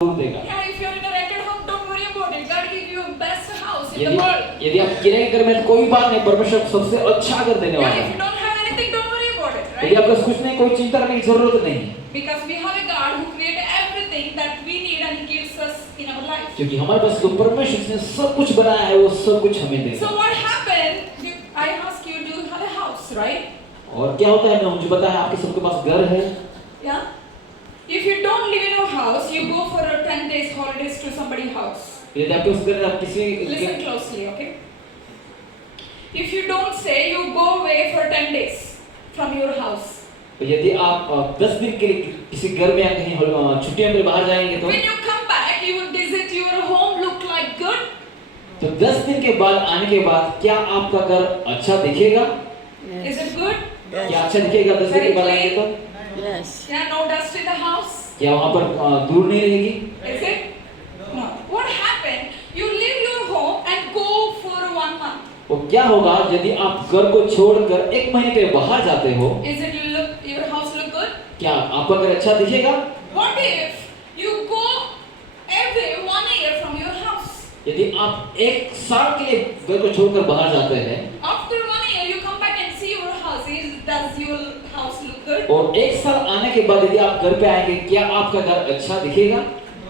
देगा। Yeah, if you're in a rented home, don't worry about it. God give you best house in the world. यदि आप किराए के घर में, तो कोई बात नहीं, परमेश्वर सबसे अच्छा घर देने वाला Yeah, if है। you don't have anything, don't worry about it, यदि right? आपके पास कुछ नहीं, कोई चिंता करने की जरूरत नहीं है, Because we have a God who created everything that we need and He gives us in our life. क्योंकि हमारे पास जो परमेश्वर ने सब कुछ बनाया है, वो सब कुछ हमें देगा। So what happened? I ask you, do you have a house, right? और क्या होता है, मुझे पता है आपके सबके पास घर है। Yeah. If you don't live in your house, you go for a 10 days holidays to somebody's house. यदि आपके उस घर में आप किसी Listen closely, okay? If you don't stay, you go away for 10 days from your house. यदि आप 10 दिन के लिए किसी घर में या कहीं छुट्टियों में बाहर जाएंगे तो When you come back, you will visit your home, look like good. तो 10 दिन के बाद आने के बाद क्या आपका घर अच्छा दिखेगा? Is it good? क्या अच्छा दिखेगा 10 दिन के बाद आएंगे तो? Yes. Yeah, no dust in the house. क्या वहाँ पर धूल नहीं रहेगी? Is it? No. What happened? You leave your home and go for 1 month. वो क्या होगा यदि आप घर को छोड़कर 1 महीने के लिए बाहर जाते हो? Is it your house look good? क्या आपका घर अच्छा दिखेगा? What if you go away 1 year from your house? यदि आप 1 साल के लिए घर को छोड़कर बाहर जाते हैं After 1 year, you come back and see your house. Does your house look good? और 1 साल आने के बाद यदि आप घर पे आएंगे, क्या आपका घर अच्छा दिखेगा?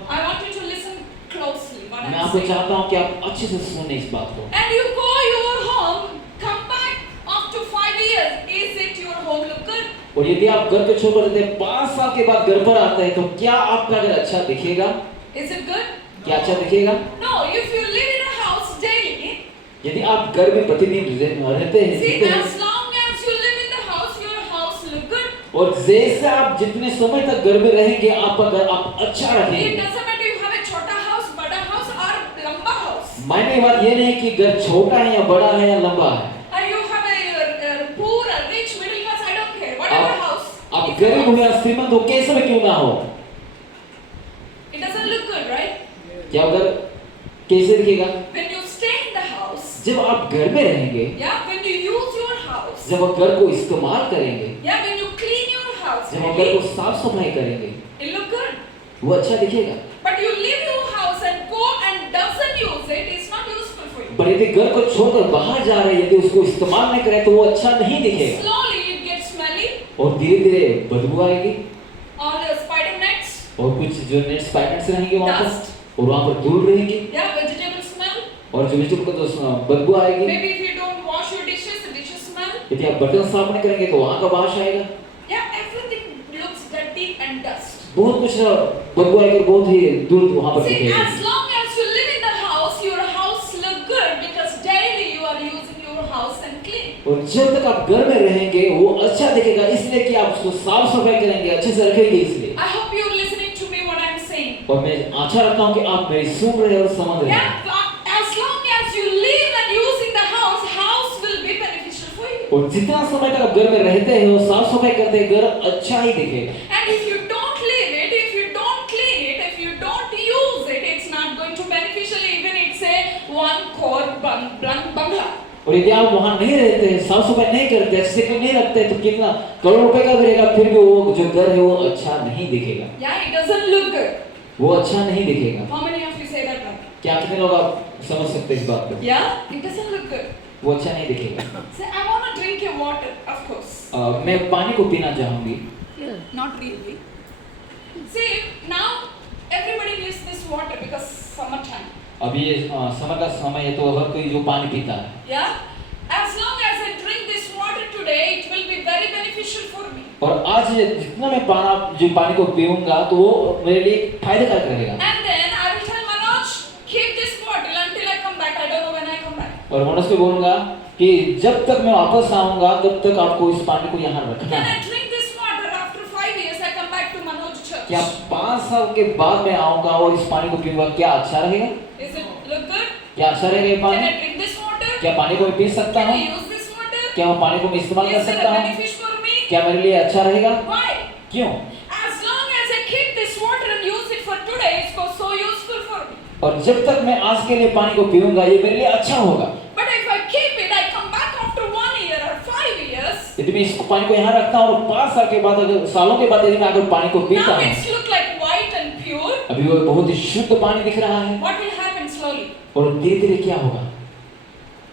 I want you to listen closely. What मैं I'm आपको saying. चाहता हूँ कि आप अच्छे से सुने इस बात को। And you go your home, come back after 5 years. Is it your home look good? और यदि आप घर को छोड़कर देते हैं 5 साल के बाद घर पर आते हैं तो क्या आपका घर अच्छा दिखेगा? Is it good? क्या अच्छा दिखेगा? No. If you live in a house daily, यदि आप घर में प्रतिदिन रहते हैं, see, जीते हैं, as long as you live in the house, your house look good. और जैसे आप जितने समय तक घर में रहेंगे आपका घर आप अच्छा It रखेंगे। doesn't matter you have a chota house, bada house, or lamba house. मायने की बात ये नहीं कि घर छोटा है या बड़ा है या लंबा है। Or you have a poor, a rich, middle class, I don't care. Whatever house. आप It's a गरीब हो house. या श्रीमंत हो, कैसे भी क्यों ना हो, It doesn't look good, right? क्या घर कैसे दिखेगा? When you stay in the house, जब आप घर में रहेंगे, yeah, when you use your house, जब आप घर को इस्तेमाल करेंगे, yeah, when you clean your house, जब आप घर को साफ सफाई करेंगे, it look good. वो अच्छा दिखेगा। But you leave your house and go and doesn't use it, it's not useful for you. पर यदि घर को छोड़कर बाहर जा रहे हैं, यदि उसको इस्तेमाल नहीं करें तो वो अच्छा नहीं दिखेगा Slowly it gets smelly. और धीरे धीरे बदबू आएगी All the spider nets, और कुछ जो नेट स्पाइडर्स रहेंगे वहाँ Dust. पर और वहाँ पर धूल रहेगी yeah, vegetable smell. और जो वेजिटेबल का तो बदबू आएगी। Maybe if you don't wash your dishes, the dishes smell. यदि आप बर्तन साफ नहीं करेंगे तो वहाँ का वास आएगा, Yeah, everything looks dirty and dust. बहुत कुछ बदबू आएगी, बहुत ही धूल वहाँ पर See, दिखेगी। as long as you live in the house, your house look good because daily you are using your house and clean. और जब तक आप घर में रहेंगे वो अच्छा दिखेगा, इसलिए कि आप उसको साफ सफाई करेंगे, अच्छे से रखेंगे इसलिए। I hope you're listening to me what I'm saying. और मैं आशा रखता हूँ कि आप मेरी सुन रहे और समझ रहे हैं। Yeah, as long as you live and using the house will be beneficial for you. और जितना समय तक आप घर में रहते हैं और साफ सफाई करते हैं, घर अच्छा ही दिखेगा। And if you don't live it, if you don't clean it, if you don't use it, it's not going to beneficial even it's a 1 crore bungalow. और यदि आप वहाँ नहीं रहते हैं, साफ सफाई नहीं करते, अच्छे से नहीं रखते तो कितना करोड़ रुपए का भी रहेगा, फिर भी वो जो घर है वो अच्छा नहीं दिखेगा, Yeah, it doesn't look good. वो अच्छा नहीं दिखेगा। How many of you say that one? क्या कितने लोग आप समझ सकते हैं इस बात को? Yeah, it doesn't look good. वो अच्छा नहीं दिखेगा। Say, I want to drink your water, of course. मैं पानी को पीना चाहूंगी। Yeah. Not really. See, now everybody needs this water because summertime. अभी ये समर का समय है तो हर कोई जो पानी पीता है, Yeah? As long as I drink this water today, it will be very beneficial for me. और आज जितना मैं पानी को पीऊंगा तो वो मेरे लिए फायदेकारक रहेगा। And then I will tell Manoj, keep this bottle until I come back. I don't know when I come back. और मनोज को बोलूंगा कि जब तक मैं वापस आऊंगा तब तक आपको इस पानी को यहाँ रखना Then है। I drink this water. After 5 years, I come back to Manoj church. क्या 5 साल के बाद मैं आऊंगा और इस पानी को पीऊंगा, क्या अच्छा रहेगा? Is it look good? क्या अच्छा रहेगा ये Can पानी? I drink this water? क्या पानी को मैं पी सकता Can हूँ? I use this water? क्या मैं पानी को मैं इस्तेमाल कर Is it सकता a हूँ? benefit for me? क्या मेरे लिए अच्छा रहेगा? Why? क्यों? As long as I keep this water and use it for today, it's so useful for me. और जब तक मैं आज के लिए पानी को पीऊंगा ये मेरे लिए अच्छा होगा। But if I keep it, I come back after 1 year or 5 years. यदि मैं इस पानी को यहाँ रखता हूँ और 5 साल के बाद, अगर सालों के बाद यदि मैं अगर पानी को पीता Now हूँ, it's look like white and pure. अभी अभी वो बहुत ही शुद्ध पानी दिख रहा है, what will happen slowly? और धीरे धीरे क्या होगा,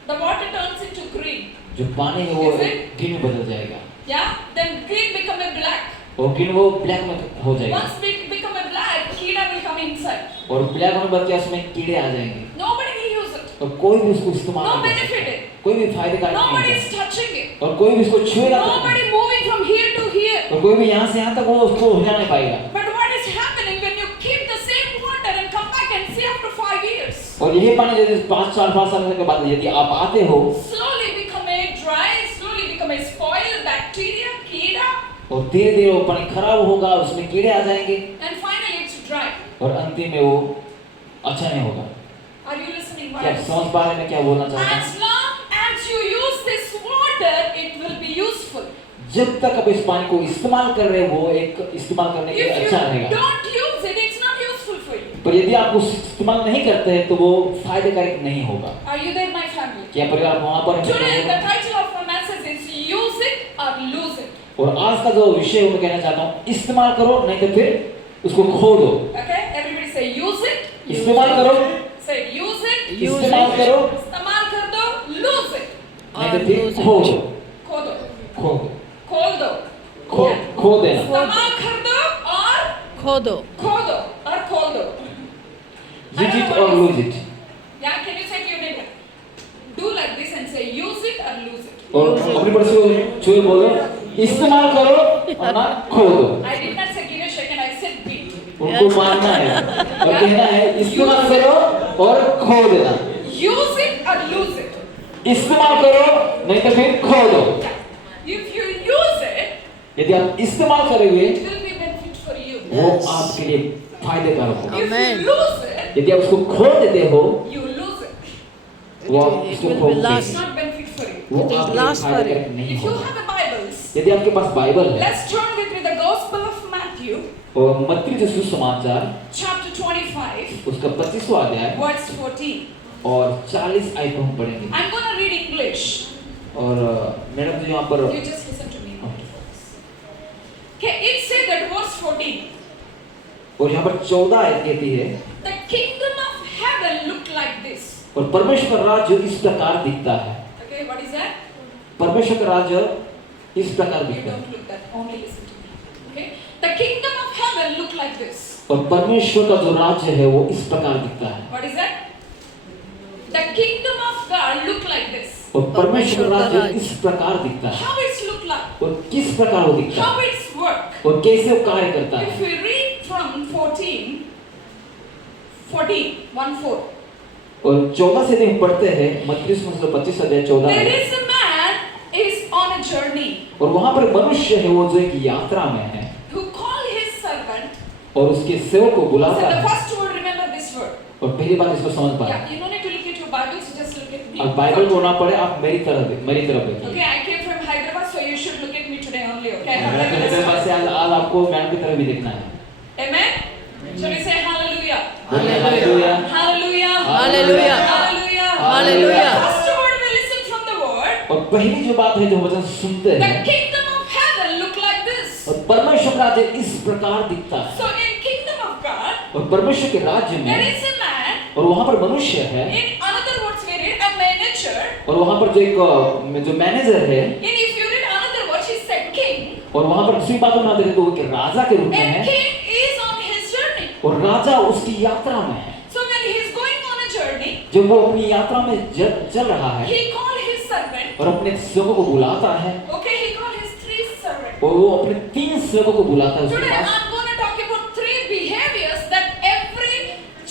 The water turns into green. जो पानी है वो Is it? ग्रीन में बदल जाएगा, Yeah? Then green become a black. और ग्रीन वो ब्लैक में हो जाएगा, Once we become a black, कीड़ा will come inside. और ब्लैक होने के बाद क्या उसमें कीड़े आ जाएंगे, Nobody will use it. और कोई भी उसको इस्तेमाल No नहीं कर benefit सकता, it. कोई भी फायदे का Nobody नहीं is touching it. है, और कोई भी उसको छुएगा तो नहीं, Nobody moving from here to here. और कोई भी यहाँ से यहाँ तक वो उसको हिला नहीं पाएगा। But what is happening when you keep the same water and come back and see after 5 years? और यही पानी यदि 5 साल के बाद यदि आप आते हो Slowly become a dry, slowly become a spoiled bacteria, कीड़ा, और धीरे धीरे वो पानी खराब होगा, उसमें कीड़े आ जाएंगे, and finally it's dry. और अंतिम में वो अच्छा नहीं होगा। Are you listening? क्या Wives? समझ पा रहे हैं मैं क्या बोलना चाहता हूँ? As long as you use this water, it will be useful. जब तक आप इस पानी को इस्तेमाल कर रहे हो, वो एक इस्तेमाल करने के लिए If you अच्छा रहेगा, don't use it, it's not useful for you. पर यदि आप उस इस्तेमाल नहीं करते हैं तो वो फायदेकारक नहीं होगा। Are you there, my family? क्या परिवार वहाँ पर Today, है? the title of my message is use it or lose it. और आज का जो विषय है वो मैं कहना चाहता हूँ, इस्तेमाल करो नहीं तो फिर उसको खो दो। Okay? Everybody say use it. इस्तेमाल करो, Say use it. इस्तेमाल करो, इस्तेमाल कर दो. Lose it. नहीं तो फिर खो दो, खो दो. खो दो, खोल दो. खो देना। इस्तेमाल कर दो और खो दो। खो दो और खोल दो. Use it or lose it। Yeah, can you say to your neighbor? Do like this and say use it or lose it. और अपने पर से छुए बोलो, इस्तेमाल करो और ना खो दो। I did not say give a second, I said beat. उनको मानना है और कहना है इस्तेमाल करो और खो देना। Use it or lose it. इस्तेमाल करो नहीं तो फिर खो दो। If you use it, यदि आप इस्तेमाल करोगे it will be benefit for you. वो आपके लिए फायदेकारक होगा। If Amen. you lose it, यदि आप उसको खो देते हो you lose it. वो आप It उसको will खो be It's lost. देंगे, not benefit for you. वो It will आपके लिए last for you. फायदेकारक नहीं If you होगा। have a Bibles, यदि आपके पास बाइबल है let's turn with me the Gospel of Matthew, और मत्ती के सुसमाचार chapter 25, उसका 25वां अध्याय verse 14. और 40 आयत को हम पढ़ेंगे। I'm going to read English. और मैडम जी यहाँ पर You just listen to me. Okay, it said that verse 14. और यहाँ पर 14 आयत कहती है, The kingdom of heaven looked like this. और परमेश्वर का राज्य इस प्रकार दिखता है। Okay, what is that? परमेश्वर का राज्य इस प्रकार You दिखता है। don't look that, only listen to me. Okay? The kingdom of heaven looked like this. और परमेश्वर का जो राज्य है वो इस प्रकार दिखता है। What is that? The kingdom of God looked like this. और परमेश्वर का राज्य राज्य इस प्रकार दिखता है। How it's look like? और किस प्रकार वो दिखता How है it's work? और कैसे वो कार्य करता If है। we read from 14, 1-4. और 14 से दिन पढ़ते हैं, मत्ती सुसमाचार 25 अध्याय 14 There है। is a man is on a journey और वहाँ पर मनुष्य है वो जो एक यात्रा में है who called his servant. और उसके सेवक को So बुलाता the है। first word, remember this word. और पहली बात इसको समझ पाए। Yeah, you don't need to look at your Bibles, just look at me. अब बाइबल को ना पढ़े, आप मेरी तरफ देखिए। Okay, I came from Hyderabad, so you should look at me today only. Okay, मेरे पास से आज आपको मैडम की तरफ भी देखना है। Amen. Shall we say hallelujah? Hallelujah, Hallelujah. Hallelujah. Hallelujah. Hallelujah. The first word we listen from the word. और पहली जो बात है जो वचन सुनते The हैं, kingdom of heaven look like this. और परमेश्वर का राज्य इस प्रकार दिखता है। So in kingdom of God, और परमेश्वर के राज्य there में is a man. और वहाँ पर मनुष्य है In another words, we read a manager. और वहाँ पर जो एक जो मैनेजर है And if you read another word, he said king. और वहाँ पर दूसरी बात में देखें तो वो एक राजा के रूप में And है king is on his journey. और राजा उसकी यात्रा में है। So when he is going on a journey, जब वो अपनी यात्रा में चल रहा है he called his servant. और अपने सेवकों को बुलाता है Okay, he called his 3 servants. और वो अपने 3 सेवकों को बुलाता है उसके Today pass. I'm going to talk about 3 behaviors that every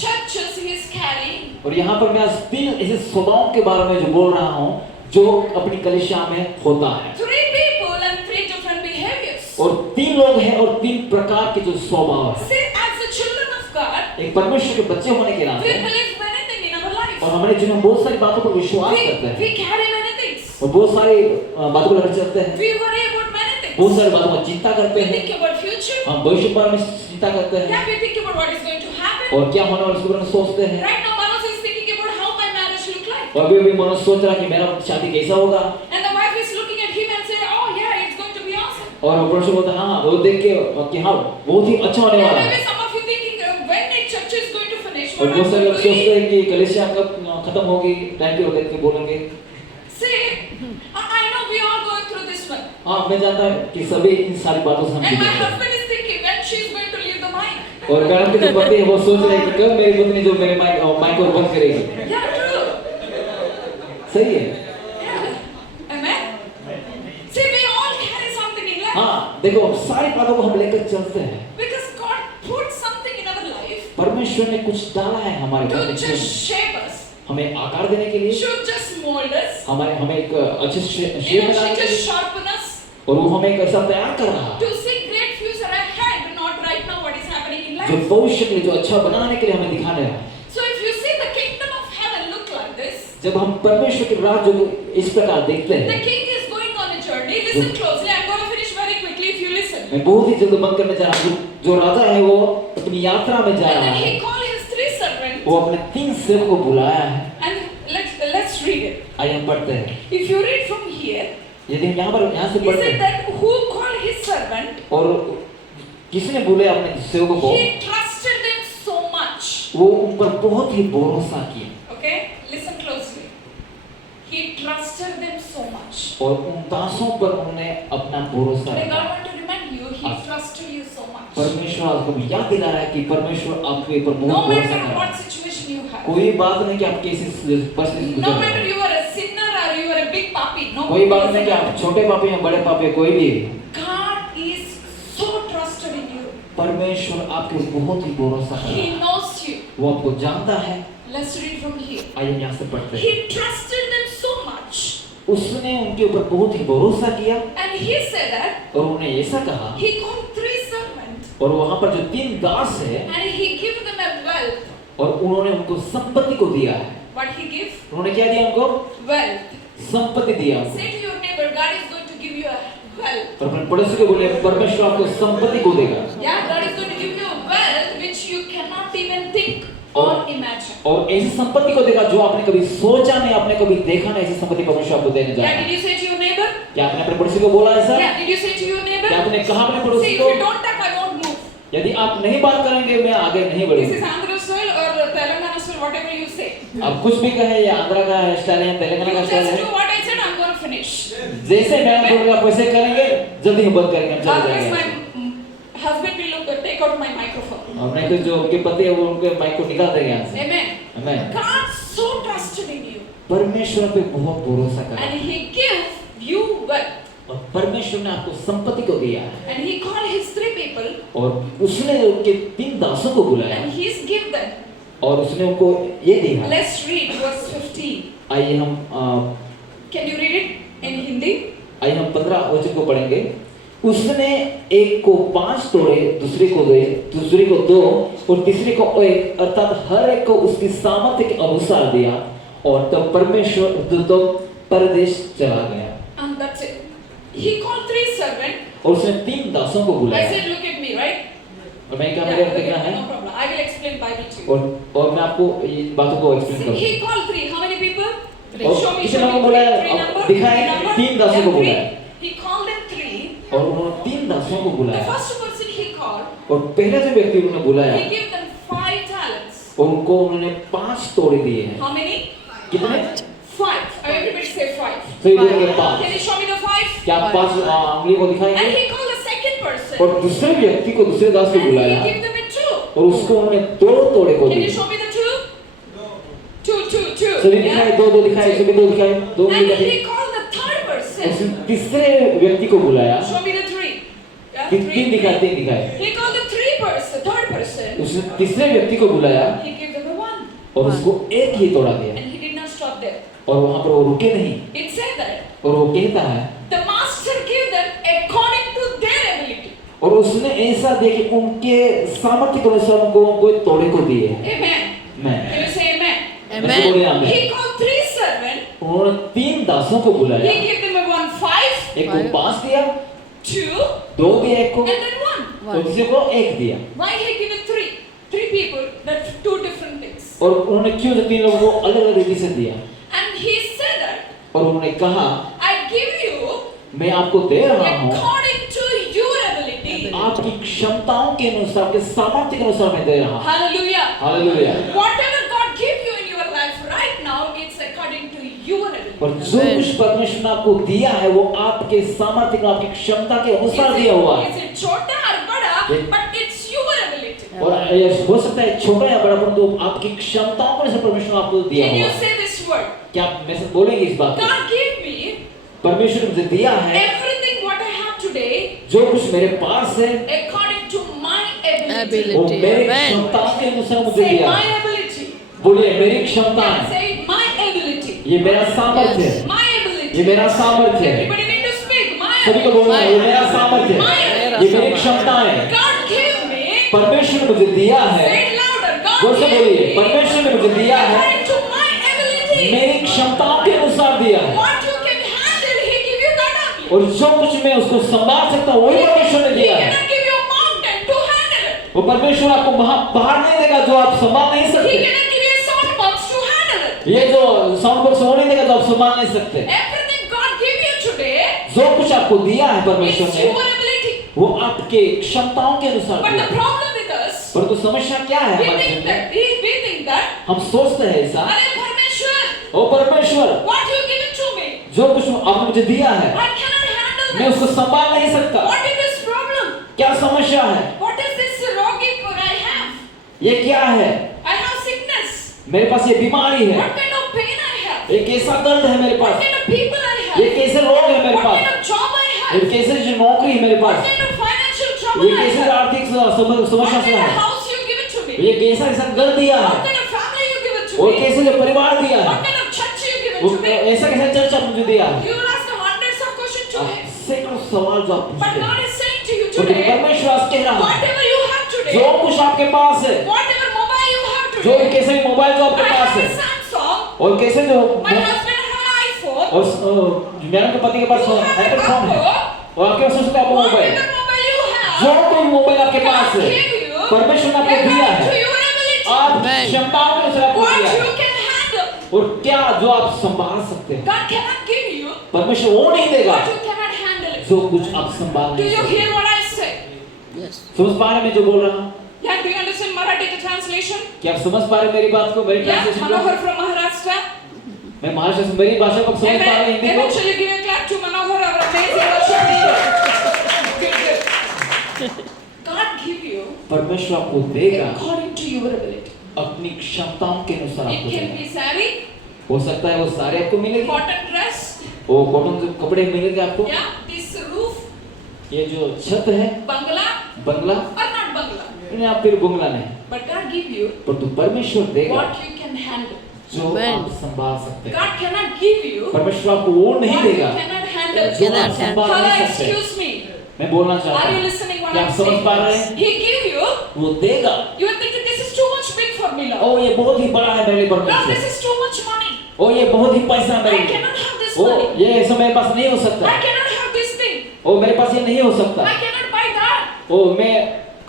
churches is carrying. और यहाँ पर मैं आज 3 ऐसे स्वभावों के बारे में जो बोल रहा हूँ जो अपनी कलीसिया में होता है। 3 people and 3 different behaviors. और 3 लोग हैं और 3 प्रकार के जो स्वभाव है। See, as the children of God, एक परमेश्वर के बच्चे होने के we नाते believe many things in our life. और हमारे जीवन में बहुत सारी बातों पर विश्वास करते We हैं carry many things. और बहुत सारी बातों को लेकर चलते हैं, We worry about many things. बहुत सारी बातों पर चिंता करते We हैं, think about future. हम भविष्य के बारे में चिंता करते हैं Yeah, we think about what is going to happen. और क्या होने वाला है उसके बारे में सोचते हैं। Right now, Manoj is thinking about how my marriage look like. और अभी मनोज सोच रहा है कि मेरा शादी कैसा होगा And the wife is looking at him and saying, oh yeah, it's going to be awesome. और पुरुष बोलता है हाँ वो देख के कि हाँ बहुत ही अच्छा होने And वाला maybe है। some of you thinking, when it finish और what बहुत I'm सारे लोग going to सोचते eat. हैं कि कलीसिया कब खत्म होगी, टाइम टेबल देख के बोलेंगे। See, I know we all going through this one. हाँ, मैं जानता हूँ कि सभी इन सारी बातों से हम And my गुजरते हैं। husband is thinking when she's going to leave the mic. और कारण के जो पति है वो सोच रहे हैं कि कब मेरी पत्नी जो मेरे माइक को बंद करेगी। Yeah, true. सही है। Yeah. Amen. See, we all carry something in life. हाँ, देखो सारी बातों को हम लेकर चलते हैं। Because God put something in our life परमेश्वर ने कुछ डाला है हमारे to अंदर, just shape us, हमें आकार देने के लिए, should just mold us, हमें एक अच्छे शेप should बनाने के just लिए, sharpen us और वो हमें एक ऐसा तैयार कर रहा है to see great future ahead, not right now what is happening in जो life. भविष्य के लिए, जो अच्छा बनाने के लिए हमें दिखाने रहा है। So if you see the kingdom of heaven look like this, जब हम परमेश्वर के राज्य को इस प्रकार देखते the हैं, king is going on a journey. Listen closely. I'm going to finish very quickly if you listen. मैं बहुत ही जल्द बंद करने जा रहा हूँ। जो राजा है वो अपनी यात्रा में जा And रहा then है, he called his 3 servants. वो अपने 3 सेवक को बुलाया है। And let's read it. आइए हम पढ़ते हैं। If you read from here, यदि हम यहाँ से he पढ़ते said हैं, that who called his servant, और किसने बोले अपने सेवकों को, he trusted them so much. वो उन पर बहुत ही भरोसा किया, Okay, listen closely. He trusted them so much. और उन दासों पर उन्होंने अपना भरोसा But God रखा। want to remind you, he trusted you so much. परमेश्वर आपको याद दिला रहा है कि परमेश्वर आपके ऊपर No बहुत भरोसा matter कर रहा है। what situation you have, कोई बात नहीं कि आप कैसी परिस्थिति से no गुजर रहे matter हैं। you are a sinner or you are a big papi, no. कोई बात नहीं कि आप छोटे पापी हैं, बड़े पापी हैं, कोई भी। God is so trusted in you. परमेश्वर आपके ऊपर बहुत ही भरोसा कर रहा He है। knows you. वो आपको जानता है। Let's read from here. आइए यहाँ से पढ़ते हैं। He trusted them so much, उसने उनके ऊपर बहुत ही भरोसा किया, and he said that और उन्हें ऐसा कहा, he called 3 servants, और वहाँ पर जो 3 दास है, and he gave them a wealth. और उन्होंने उनको संपत्ति को दिया है। What he give? उन्होंने क्या दिया उनको? Wealth. संपत्ति दिया उनको। Say to your neighbor, God is going to give you a wealth. और अपने पड़ोसी को बोले परमेश्वर आपको संपत्ति को देगा, Yeah, God is going to give you a wealth which you cannot even think or imagine. और ऐसी संपत्ति को देगा जो आपने कभी सोचा नहीं, आपने कभी देखा नहीं। ऐसी संपत्ति परमेश्वर आपको देने जा रहा Yeah, did है। you say to your neighbor? क्या आपने अपने पड़ोसी को बोला ऐसा? Yeah, did you say to your neighbor? क्या आपने कहा अपने See, पड़ोसी if को, you don't talk, I won't move. यदि आप नहीं बात करेंगे मैं आगे नहीं This बढ़ूंगा। is Andhra style or Telangana style, whatever you say. अब कुछ भी कहे, ये आंध्रा का स्टाइल है, तेलंगाना You का स्टाइल just है, do what I said, I'm going to finish. जैसे मैं बोलूंगा वैसे करेंगे, जल्दी ही बंद करेंगे, हम चले Otherwise, जाएंगे। my husband will take out my microphone. और नहीं तो जो उनके पति है वो उनके माइक को निकाल देंगे यहाँ से। Amen. आमीन। God so trusted in you, परमेश्वर पे बहुत भरोसा करा, and He gave you wealth, और परमेश्वर ने आपको संपत्ति को दिया है, and He called His 3 people, और उसने उनके 3 दासों को बुलाया, and He's give them. और उसने उनको ये दिया। Let's read verse 15. आइए हम Can you read it in Hindi? आइए हम 15 वचन को पढ़ेंगे। उसने एक को 5 तोड़े, दूसरे को 2 और तीसरे को 1, अर्थात हर एक को उसकी सामर्थ्य के अनुसार दिया, और तब परमेश्वर तो परदेश चला गया। And that's it. He called 3 servants. और उसने 3 दासों को I बुलाया, said, look at me, right? और मैं क्या Yeah, मेरे look देखना at me, है, no problem. I will explain Bible to you. और मैं आपको ये बातों को एक्सप्लेन See, करूंगा। he called 3. How many people? और Show me, किसी show लोगों me. को बुलाया, 3 number. दिखाए, 3 number. 3 दासों को Yeah, बुलाया, 3. He called them 3. और उन्होंने 3 दासों को The बुलाया, first person he called, और पहला जो व्यक्ति उन्होंने बुलाया, he gave them 5 talents. और उनको उन्होंने 5 तोड़े दिए हैं। How many? कितने? 5. Everybody say 5. तो ये बोलेंगे 5। Can you show me the 5? क्या आप 5 उंगली को And दिखाएंगे? he called the second person. और दूसरे व्यक्ति को, दूसरे दास को And he बुलाया, gave them a 2. और उसको उन्होंने 2 तोड़े को Can you दिए। show me the 2? 2. सभी दिखाए, 2 दिखाए, सभी 2 दिखाए, 2 And दिखाए। he called the third person. उसने तीसरे व्यक्ति को बुलाया, Show me the 3. Yeah, 3 दिखाए, 3 दिखाए। He called the third person. उसने तीसरे व्यक्ति को बुलाया, He gave them a 1. और उसको 1 ही तोड़ा दिया, And he did not stop there. और वहां पर वो रुके नहीं, It said that और वो कहता है, the master gave them according to their ability. और उसने ऐसा दिया कि उनके सामर्थ्य के अनुसार उनको तोड़े को दिए। Amen. मैं Can you say amen? ऐसे बोले आमीन। He called 3 servants. उन्होंने 3 दासों को बुलाया, He gave them a 1, 5, एक को 5 दिया, 2, 2 दिया एक को, and then 1. और दूसरे को 1 दिया। Why he gave it 3? 3 people, that's 2 different things. और उन्होंने क्यों 3 लोगों को अलग अलग रीति से दिया, And he said that और उन्होंने कहा I give you मैं आपको दे रहा हूँ according to your ability. आपकी क्षमताओं के अनुसार, आपके सामर्थ्य के अनुसार मैं दे रहा हूँ। Hallelujah. Hallelujah. Whatever God give you in your life right now, it's according to your ability. और जो कुछ परमेश्वर ने आपको दिया है वो आपके सामर्थ्य को, आपकी क्षमता के अनुसार दिया हुआ है। Is it छोटा or बड़ा? But it's your ability. और ये हो सकता है छोटा या बड़ा, परंतु आपकी क्षमताओं के अनुसार परमेश्वर ने आपको दिया Can हुआ you है। say this word? क्या आप मेरे से बोलेंगे इस बात को? God gave me परमेश्वर ने मुझे दिया है everything what I have today जो कुछ मेरे पास है according to my ability. वो Ability. मेरी Amen. क्षमताओं के अनुसार मुझे Say दिया my है। ability. बोलिए मेरी क्षमता है, Say my ability. ये मेरा सामर्थ्य है, My ability. ये मेरा सामर्थ्य है। Everybody need to speak. My सभी को बोलना है ये मेरा सामर्थ्य है, ये मेरी क्षमता है। God gave me. परमेश्वर ने मुझे दिया है। Say it louder. God जोर से gave बोलिए, me. परमेश्वर ने मुझे दिया है, According to my ability. मेरी क्षमताओं के अनुसार दिया है। What you can handle, He give you that ability. और जो कुछ मैं उसको संभाल सकता हूँ वही परमेश्वर ने He दिया है। cannot give you a mountain to handle it. वो परमेश्वर आपको बाहर नहीं देगा जो आप संभाल नहीं He सकते। cannot give you a sound box to handle it. ये जो साउंड बॉक्स वो नहीं देगा जो आप संभाल नहीं सकते। Everything God gave you today, जो कुछ आपको दिया है परमेश्वर it's ने your ability. वो आपके क्षमताओं के अनुसार But दिया the है। problem with us, परंतु समस्या क्या है we हमारे think जीवन में? that we think that, हम सोचते हैं ऐसा, अरे परमेश्वर, ओ परमेश्वर what you give it to me, जो कुछ आपने मुझे दिया है I cannot handle मैं this. उसको संभाल नहीं सकता। What is this problem? क्या समस्या है? What is this rogi I have? ये क्या है? I have sickness. मेरे पास ये बीमारी है, What kind of pain I have? ये कैसा दर्द है मेरे What pass, kind of people I ये have? कैसे लोग हैं मेरे What pass, kind of job I ये have? कैसे जो नौकरी है मेरे What pass, kind of financial ये trouble I कैसे have? आर्थिक What समस्या kind है, of house you give it to me? ये कैसा ऐसा घर दिया What है, kind of family you give it to और me? कैसे जो परिवार दिया What है, kind of church you give it वो to me? ऐसा कैसा चर्च आप मुझे दिया है। You will ask hundreds of questions to him. सैकड़ों सवाल जो आप But पूछते God हैं, is saying to you और today, परमेश्वर आज कह रहा है whatever you have जो today, कुछ आपके पास है, whatever mobile you have जो today, कैसे भी मोबाइल जो आपके I पास have है, a Samsung, और कैसे जो my husband have an iPhone, और मेरे के पति के पास you have Apple an phone है, Apple, और आपके पास उसका मोबाइल, whatever mobile you जो have, कोई मोबाइल आपके पास God है, gave you, परमेश्वर ने आपको दिया according to है, your ability, आप Amen. क्षमताओं के अनुसार आपको what दिया है, you can handle. और क्या जो आप संभाल सकते हैं, God cannot give you परमेश्वर वो नहीं देगा what you cannot handle it. जो कुछ आप संभाल Do नहीं you सकते। hear what I say? Yes. समझ पा रहे हैं मैं जो बोल रहा हूँ? Yeah, do you understand Marathi the translation? क्या आप समझ पा रहे हैं मेरी बात को, मेरी Yeah, ट्रांसलेशन को? Manohar from Maharashtra. मैं महाराष्ट्र से मेरी भाषा को समझ पा रहे हैं हिंदी को? Eventually give a clap to Manohar, our amazing worship leader. Good. God give you परमेश्वर आपको देगा according to your ability. अपनी क्षमताओं के अनुसार It आपको can देगा। be sari, हो सकता है वो सारे आपको मिलेंगे, cotton dress, वो कॉटन के कपड़े मिलेंगे आपको, yeah, this roof, ये जो छत है, bangla Bangla, or not bangla. नहीं आप फिर बंगला नहीं, But God give you पर तो परमेश्वर देगा what you can handle. जो Amen. आप संभाल सकते हैं। God cannot give you परमेश्वर आपको वो नहीं what you देगा cannot handle. जो आप Cannot संभाल Hello, नहीं सकते। excuse me. मैं बोलना चाहता Are you हूँ, listening what क्या I'm आप समझ पा रहे saying? हैं? He give you. वो देगा। You are thinking this is too much big for me, Lord. ओ ये बहुत ही बड़ा है मेरे लिए Lord, परमेश्वर। this is too much money. ओ ये बहुत ही पैसा है मेरे I लिए। cannot have this O money. ये ऐसा मेरे पास नहीं हो सकता। I cannot have this thing. ओ मेरे पास ये नहीं हो सकता। I cannot buy that. ओ मैं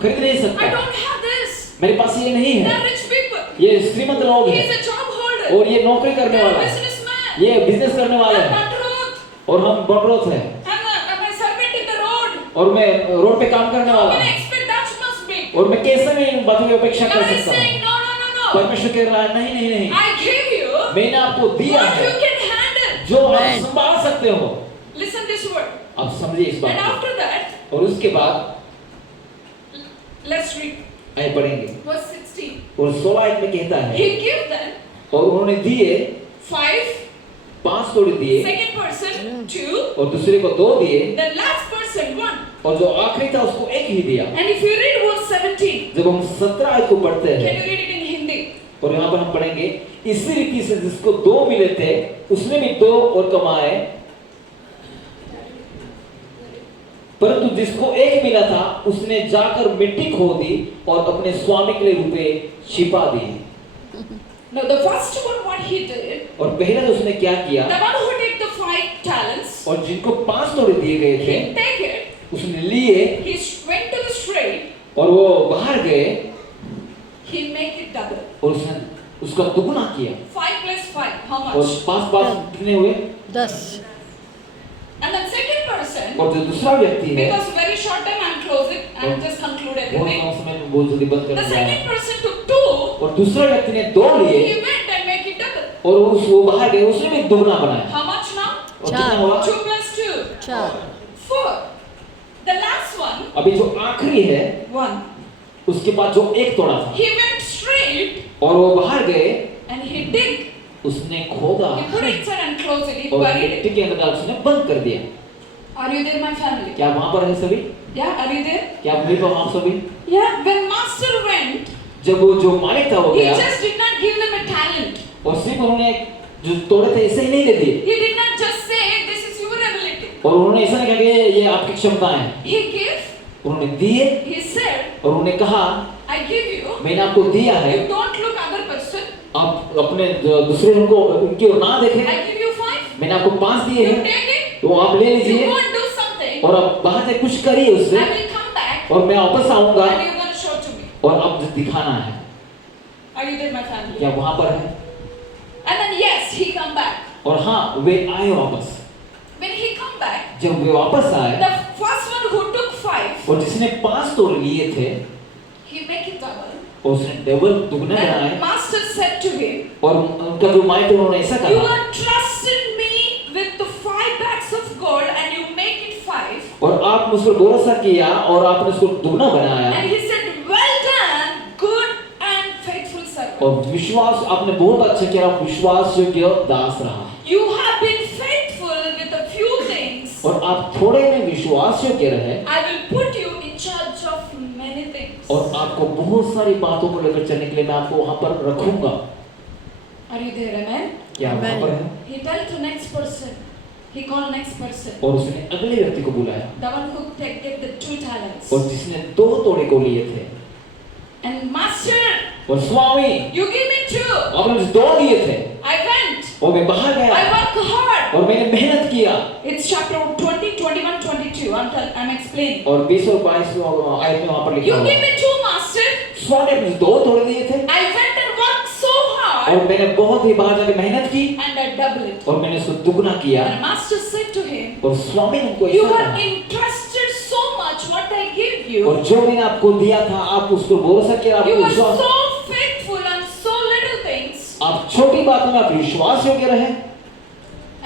खरीद नहीं I सकता। don't have this. मेरे पास ये नहीं They है। are rich people. ये श्रीमंत लोग He हैं is a job holder. और ये नौकरी करने They are वाला है। businessman. ये बिजनेस करने वाला I'm है not Ruth. और हम बकरोत है I'm a servant in the road. और मैं रोड पे काम करने How वाला can I हूँ expect that much big? और मैं कैसे भी इन बातों की अपेक्षा कर God is सकता saying, हूँ। no, no, no, no. परमेश्वर कह रहा है नहीं नहीं नहीं, I gave you मैंने आपको दिया what you है can handle. जो आप Amen. संभाल सकते हो। Listen this word. आप समझिए इस And बात को। after that, और उसके बाद let's read आगे पढ़ेंगे verse 16. और 16 में कहता है He gave them और उन्होंने दिए 5, 5 तोड़े दिए second person 2, और दूसरे को 2 दिए the last person 1. और जो आखिरी था उसको 1 ही दिया। And if you read verse 17, जब हम 17 आयत को पढ़ते can हैं you read it in Hindi? और यहाँ पर हम पढ़ेंगे इसी रीति से जिसको 2 मिले थे उसने भी 2 और कमाए, परंतु जिसको 1 मिला था उसने जाकर मिट्टी खोदी और अपने स्वामी के लिए रुपए छिपा दिए। Now the first one what he did, और पहले तो उसने क्या किया, the one who take the 5 talents, और जिनको 5 तोड़े दिए गए थे he take it, उसने लिए he went to the street, और वो बाहर गए he make it double. और उसने उसका दुगुना किया 5 plus 5, how और much? 5 कितने हुए? 10. And then second person, person, और जो दूसरा व्यक्ति है, because very short time I'm closing, I'm just conclude बहुत everything. कम समय में बहुत जल्दी बंद The करने जा रहा है। second person took 2, और दूसरा व्यक्ति ने 2 लिए he went and make it double. और वो बाहर गए, उसने भी दुगना बनाया। How much now? और कितना हुआ? 2 plus 2. 4 4. The last one, अभी जो आखिरी है, 1. उसके बाद जो एक तोड़ा था He went straight और वो बाहर गए, and he dig. उसने खोदा He put it inside and closed it. He और buried it. मिट्टी के अंदर डाल उसने बंद कर दिया। Are you there, my family? क्या वहां पर है सभी? Yeah, are you there? क्या वहीं पर आप सभी? Yeah, when master went, जब वो जो मालिक था वो he गया just did not give them a talent. और सिर्फ उन्होंने जो तोड़े थे ऐसे ही नहीं दे दिए He did not just say, this is your ability. और उन्होंने ऐसा नहीं कहा कि ये आपकी क्षमता है। He gave, उन्होंने दिए he said, और उन्होंने कहा I give you, मैंने आपको दिया है, you don't look other person. आप अपने दूसरे उनको उनकी ओर ना देखें। I give you 5. मैंने आपको 5 दिए You हैं, take it, तो आप ले you लीजिए go and do something. और आप बाहर से कुछ करिए उससे I will come back और मैं वापस आऊंगा and you're going to show to me. और अब जो दिखाना है। Are you there, my family? क्या वहां पर है? And then yes, he come back. और हाँ, वे आए वापस। When he come back, जब वे वापस आए the first one who took 5, और जिसने 5 तोड़ लिए थे he make it double. और उसने डबल दुगने And बनाए master said to him, और उनका जो माइक उन्होंने ऐसा you कहा are trusting me with the 5 bags of gold and you make it 5. और आपने उसको भरोसा किया और आपने उसको दुगना बनाया And he said, well done, good and faithful servant. और विश्वास आपने बहुत अच्छा किया, आप विश्वास योग्य दास रहा You have been faithful with a few things. और आप थोड़े में विश्वास योग्य रहे I will put you in charge of many things. और आपको बहुत सारी बातों को लेकर चलने के लिए मैं आपको वहां पर रखूंगा। Are you there, amen? क्या वहां Amen. पर है? He tell to next person. He called next person. और उसने अगले व्यक्ति को बुलाया The one who get the 2 talents. और जिसने 2 तोड़े को लिए थे And master, और स्वामी you give me 2. आपने मुझे 2 दिए थे I went. और मैं बाहर I गया work hard. और मैंने मेहनत किया It's chapter 20, 21, 22. I'm explaining. और 20 और 22 आयत में वहां पर लिखा You हुआ give me 2, master. स्वामी ने मुझे 2 तोड़े दिए थे I went and worked so hard और मैंने बहुत ही बाहर जाके मेहनत की and I double it. और मैंने उसको दुगना किया And master said to him, और स्वामी ने उनको you ऐसा are कहा entrusted so much what I give you. और जो मैंने आपको दिया था आप उसको भरोसा किया, You आपको are विश्वास, so faithful and so little things. आप छोटी बातों में आप विश्वास योग्य रहे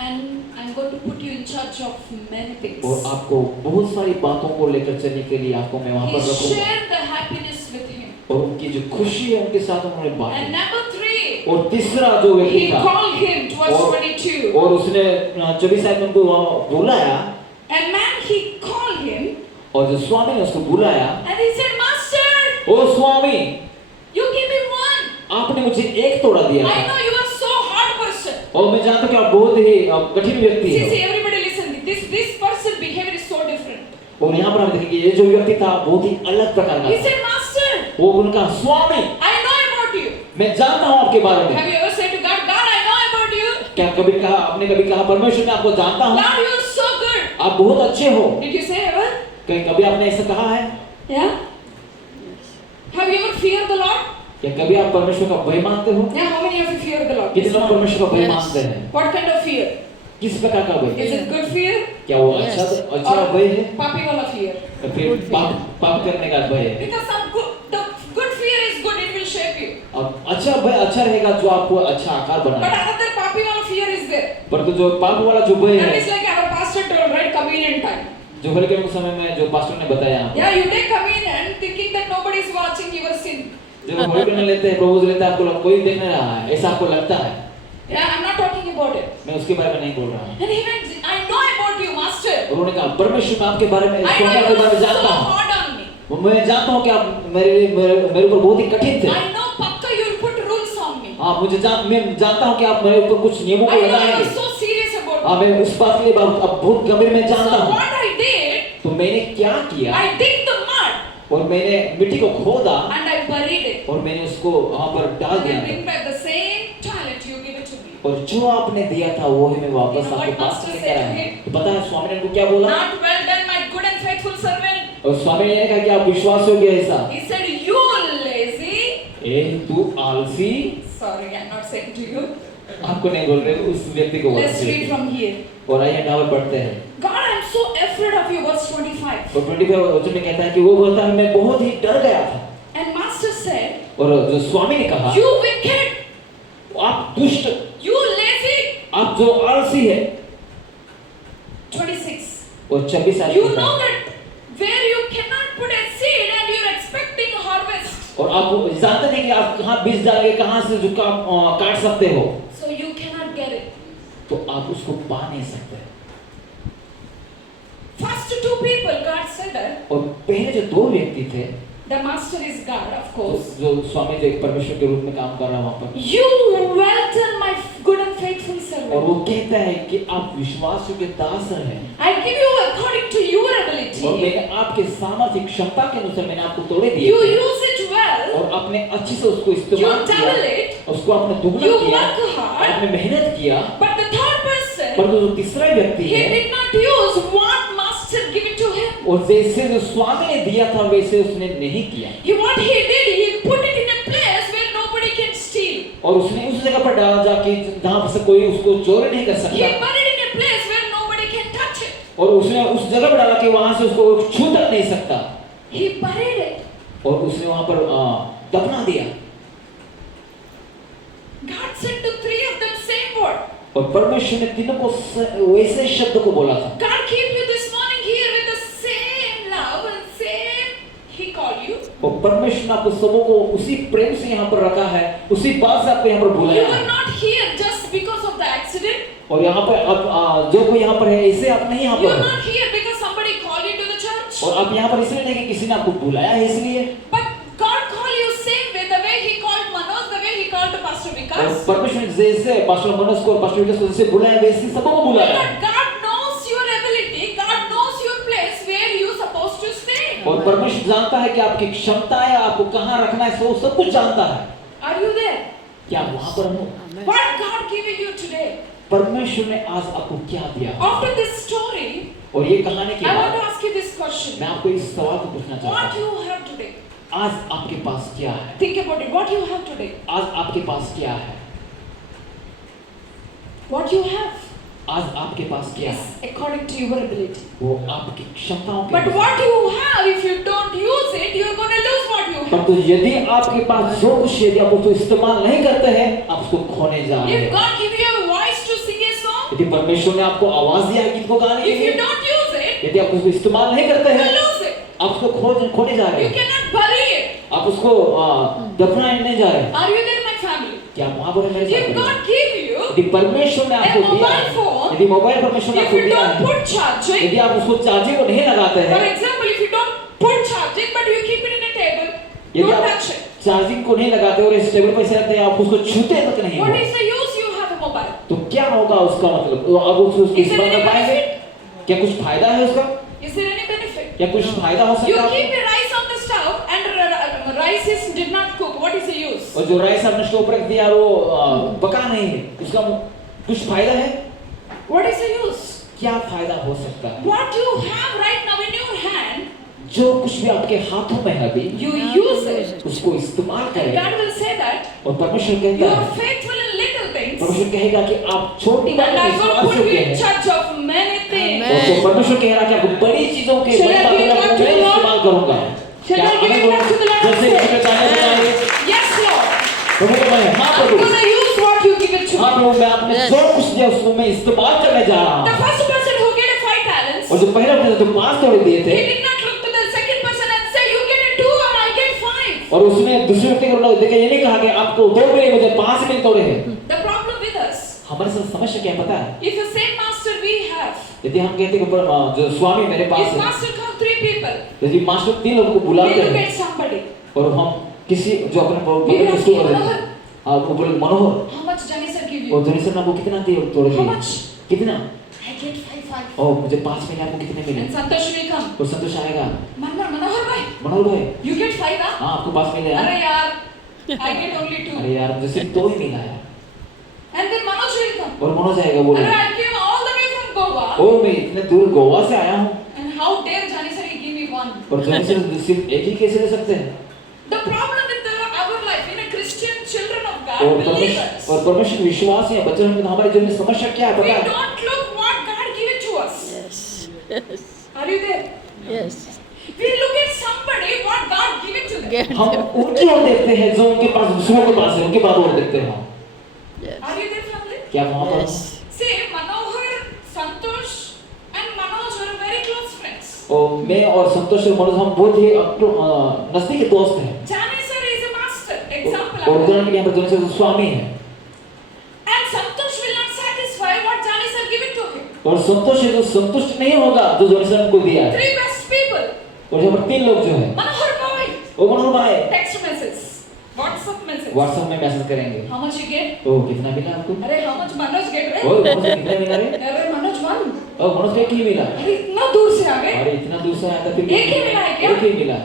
And I'm going to put you in charge of many things. और आपको बहुत सारी बातों को लेकर चलने के लिए आपको मैं वहां He पर रखूंगा shared the happiness with him. और उनकी जो खुशी है उनके साथ उन्होंने And बांटी number 3, और तीसरा जो व्यक्ति he था called him towards और- 22. और उसने 24 साल में उनको वहां बुलाया And man, he called him और जो स्वामी ने उसको बुलाया and he said, Master, O Swami you give me 1. आपने मुझे 1 तोड़ा दिया I था know you are so hard person. और मैं जानता हूँ कि आप बहुत ही कठिन व्यक्ति See, हैं everybody listen. This person behavior is so different. और यहाँ पर हम देखेंगे ये जो व्यक्ति था बहुत ही अलग प्रकार का He था। said, Master, वो उनका स्वामी I know about you. मैं जानता हूँ आपके बारे में। Have you ever said to God, God, I know about you. क्या कभी कहा आपने कभी कहा परमेश्वर मैं आपको जानता हूँ, God, you are so good. आप बहुत अच्छे हो? Did you say ever? कहीं कभी आपने ऐसा कहा है? Yeah. Have you ever feared the Lord? क्या कभी आप परमेश्वर का भय मानते हो? Yeah. How many of you fear the Lord? कितने लोग परमेश्वर का भय Yes. मानते हैं? What kind of fear? किस प्रकार का भय? Is it good fear क्या वो Yes. अच्छा or भय है puppy wala fear? या फिर Good fear. पाप करने का भय है? Because the good fear is good. It will shape you. अब अच्छा भय अच्छा रहेगा जो आपको अच्छा आकार But बनाए, another puppy wala fear is there. परंतु जो पाप वाला जो भय That है is like our pastor told, right? Communion time. जो होली के समय में जो पास्टर ने बताया आपको, Yeah, you take communion thinking that nobody is watching your sin. जब होली करने लेते हैं प्रभु लेते हैं आपको कोई देख नहीं रहा है ऐसा आपको लगता है। Yeah, I'm not talking about it. मैं उसके बारे में नहीं बोल रहा हूँ। And he went, I know about you, master. और उन्होंने कहा परमेश्वर मैं आपके बारे में I know सोने के you बारे में are जानता so हूँ, hard on me. मैं जानता हूँ कि आप मेरे ऊपर बहुत ही कठिन थे। I know Pakka you will put rules on me. हाँ मैं जानता हूँ कि आप मेरे ऊपर कुछ नियमों I को know you लगाएंगे। are so serious about हाँ me. मैं उस बात के लिए अब बहुत गंभीर में जानता So हूँ। what I did, तो मैंने क्या किया I dig the mud और मैंने मिट्टी को खोदा and I buried it. और मैंने उसको वहाँ पर डाल And I दिया bring back the same talent you give it to me. और जो आपने दिया था वो ही मैं वापस You know आपके what पास master लेकर said to आया। him? तो पता है स्वामी ने उनको क्या बोला? Not well done, my good and faithful servant. और स्वामी ने कहा कि आप विश्वास योग्य ऐसा। He said, you lazy. ए तू आलसी, Sorry, I'm not saying to you. आपको नहीं बोल रहे उस व्यक्ति को बोल Let's read रहे। from here. और आइए नावल पढ़ते हैं। God, I'm so afraid of you, verse 25. और 25 वचन में कहता है कि वो बोलता है मैं बहुत ही डर गया था। And master said, और जो स्वामी ने कहा you wicked, आप दुष्ट, you lazy. आप जो आलसी है। 26. और 26 आयत You में know कहा, that where you cannot put a seed and you're expecting harvest. और आप जानते नहीं कि आप कहाँ बीज डालेंगे, कहाँ से जो काम काट सकते हो, So you cannot get it. तो आप उसको पा नहीं सकते। First two people God said that और पहले जो दो व्यक्ति थे, the master is God, of course. जो स्वामी जो एक परमेश्वर के रूप में काम कर रहा है वहाँ पर, You well done, my good and faithful और servant. वो कहता है कि आप विश्वास के दास हैं, I give you according to your और ability. मैंने आपके सामर्थ्य क्षमता के अनुसार मैंने आपको तोड़े दिए You थे, use it well. और आपने अच्छे से उसको You इस्तेमाल किया, double it. उसको आपने दुगना You किया, work hard. आपने मेहनत किया। But the third person, पर जो तीसरा व्यक्ति he है, did not use what master given to him. और जैसे जो स्वामी ने दिया था वैसे उसने नहीं किया, What he did, he put it in a place where nobody can steal. और उसने उस जगह पर डाला जाके जहाँ से कोई उसको चोरी नहीं कर He सकता, put it in a place where nobody can touch it. और उसने उस जगह पर डाला कि वहां से उसको छू तक नहीं सकता, He buried it. और उसने वहां पर दफना दिया। God said to three of them same word. और परमेश्वर ने तीनों को वैसे शब्द को बोला था। God keep you this morning here with the same love and same He called you. और परमेश्वर ने आपको सबों को उसी प्रेम से यहाँ पर रखा है, उसी बात से आपको यहाँ पर You बुलाया were है। not here just because of the accident. और यहाँ पर अब जो कोई यहाँ पर है ऐसे आप नहीं यहाँ You पर are है, not here because somebody called you to the church. और आप यहाँ पर इसलिए नहीं कि किसी ने आपको बुलाया है इसलिए, But God called you same way, the way He called Manoj, the way He called Pastor और Vikas. परमेश्वर ने जैसे पास्टर मनोज को और पास्टर विकास को जैसे बुलाया वैसे सबों को बुलाया है। But God knows your ability. God knows your place where you supposed to stay. और परमेश्वर जानता है कि आपकी क्षमता है, आपको कहाँ रखना है, वो सब कुछ जानता है। Are you there? क्या आप वहाँ पर हो? What God giving you today? परमेश्वर ने आज आपको क्या दिया? After this story, और ये कहानी के I want बाद to ask you this question. मैं आपको इस सवाल को पूछना चाहता What हूँ, you have today? आज आपके पास क्या है? Think about it. What you have today? आज आपके पास क्या है? What you have आज आपके पास क्या is है? according to your ability. वो आपकी क्षमताओं के But अनुसार। what you have, if you don't use it, you're going to lose what you have. परंतु यदि आपके पास जो कुछ है, यदि आप उसको इस्तेमाल नहीं करते हैं, आप उसको खोने जा रहे If हैं। God give you a voice to sing a song, यदि परमेश्वर ने आपको आवाज दिया है गीत को गाने के if you लिए, don't use it, यदि आप उसको इस्तेमाल नहीं करते you हैं, will lose it. आप उसको खोने जा रहे You हैं, cannot bury it. आप उसको दफनाने नहीं जा रहे हैं। Are you there, my family? क्या आप वहाँ पर हैं मेरे If साथ? God give you, यदि परमेश्वर ने आपको a दिया mobile है, phone, यदि मोबाइल परमेश्वर ने if आपको you दिया don't है, put charging, यदि आप उसको चार्जिंग को नहीं लगाते for हैं, example, if you don't put charging, but you keep it in a table, यदि don't आप touch it. चार्जिंग को नहीं लगाते और इस टेबल पर ऐसे रखते हैं, आप उसको छूते तक नहीं What हो, is the use you have a mobile? तो क्या होगा उसका मतलब? तो आप उसको Is there इस्तेमाल any कर पाएंगे? benefit? क्या कुछ फायदा है उसका? Is there any benefit? क्या कुछ फायदा हो You सकता है? keep a rice on the stove and rice is did not cook. What is the use? और जो राइस आपने स्टोव पर रख दिया और वो पका नहीं है, उसका कुछ फायदा है? What is the use? क्या फायदा हो सकता है? What you have right now in your hand, जो कुछ भी आपके हाथों में है अभी, you use it. उसको इस्तेमाल And करें। God will say that और परमेश्वर you कहता are है, faithful in little things, परमेश्वर कहेगा कि आप छोटी and बातों I में will विश्वास put you योग्य in हैं। charge of many things. Amen. और तो परमेश्वर कह रहा है कि आपको बड़ी चीजों के Shall बड़ी I बातों give में it back to मैं the Lord? इस्तेमाल करूंगा। Shall क्या I give हमें it back to the Lord? जैसे इसके चाहे बताएंगे, Yes, Lord. प्रभु को मैं हाँ I'm Prabhu, going to use what you give it to हाँ me. प्रभु, मैं आपने Yes. जो कुछ दिया उसको मैं इस्तेमाल करने जा रहा The हूँ। first person who get a 5 talents, और जो पहला person जो 5 तोड़े दिए he थे, did not look to the second person and say, you get a 2 or I get 5. और उसने दूसरे व्यक्ति को देखा, ये नहीं कहा कि आपको 2 मिले, मुझे 5 मिले तोड़े हैं। The problem with us, हमारे साथ समस्या क्या है पता है? if the same master we have, यदि हम कहते हैं कि जो स्वामी मेरे पास if है, master come 3 people, यदि मास्टर 3 लोगों को we बुलाते look हैं at somebody. और हम किसी जो अपने We पकड़ will के ask उसको you, बोलते Manohar, हैं, आप वो बोले मनोहर, how much Jani sir give you? और धोनी सर ने आपको कितना दिए तोड़े How दिए? much? कितना? I get 5. और मुझे 5 मिले, आपको कितने मिले? And Santosh will come. और संतोष आएगा, Manohar bhai, मनोहर भाई, you get 5 huh? हाँ आपको 5 मिले हैं? Arey yaar, I get only 2. अरे यार मुझे सिर्फ 2 ही मिला है। And then Manoj will come. और मनोज आएगा बोले, Arey, I came all the way from Goa. ओ मैं इतने दूर गोवा से आया हूँ, And how dare Jani sir he give me 1? और धोनी सर सिर्फ एक ही कैसे दे सकते हैं? The problem with our life in a Christian children of God, और believers, परमेश्वर विश्वास या बच्चों में हमारे जीवन में समस्या क्या है we पता है? don't look what God give it to us. Yes. Yes. Are you there? Yes. We look at somebody what God given to them. Get हम them. उनकी ओर देखते हैं जो उनके पास दूसरों के पास है, उनके बाद और देखते हैं हम। Yes. Are you there, family? क्या वहाँ पर Yes. See, Manohar, Santosh, and Manoj were very close friends. और मैं और संतोष और मनोज हम बहुत ही नजदीकी दोस्त हैं। Jani sir is a master. Example. और उदाहरण के लिए यहाँ पर जोनी सर स्वामी हैं। And Santosh will not satisfy what Jani sir given to him. और संतोष है जो संतुष्ट नहीं होगा जो जोनी सर को दिया है। Three best people. और यहाँ पर 3 लोग जो हैं, Manohar boy. वो मनोज भाई Text message. WhatsApp message. WhatsApp में मैसेज करेंगे। How much you get? तो कितना मिला आपको? अरे how much Manoj get O right? Manoj को कितना मिला रे? अरे Manoj one. ओ मनोज को एक ही मिला। अरे इतना दूर से आ गए? अरे इतना दूर से आया था फिर एक ही मिला है क्या? एक ही मिला।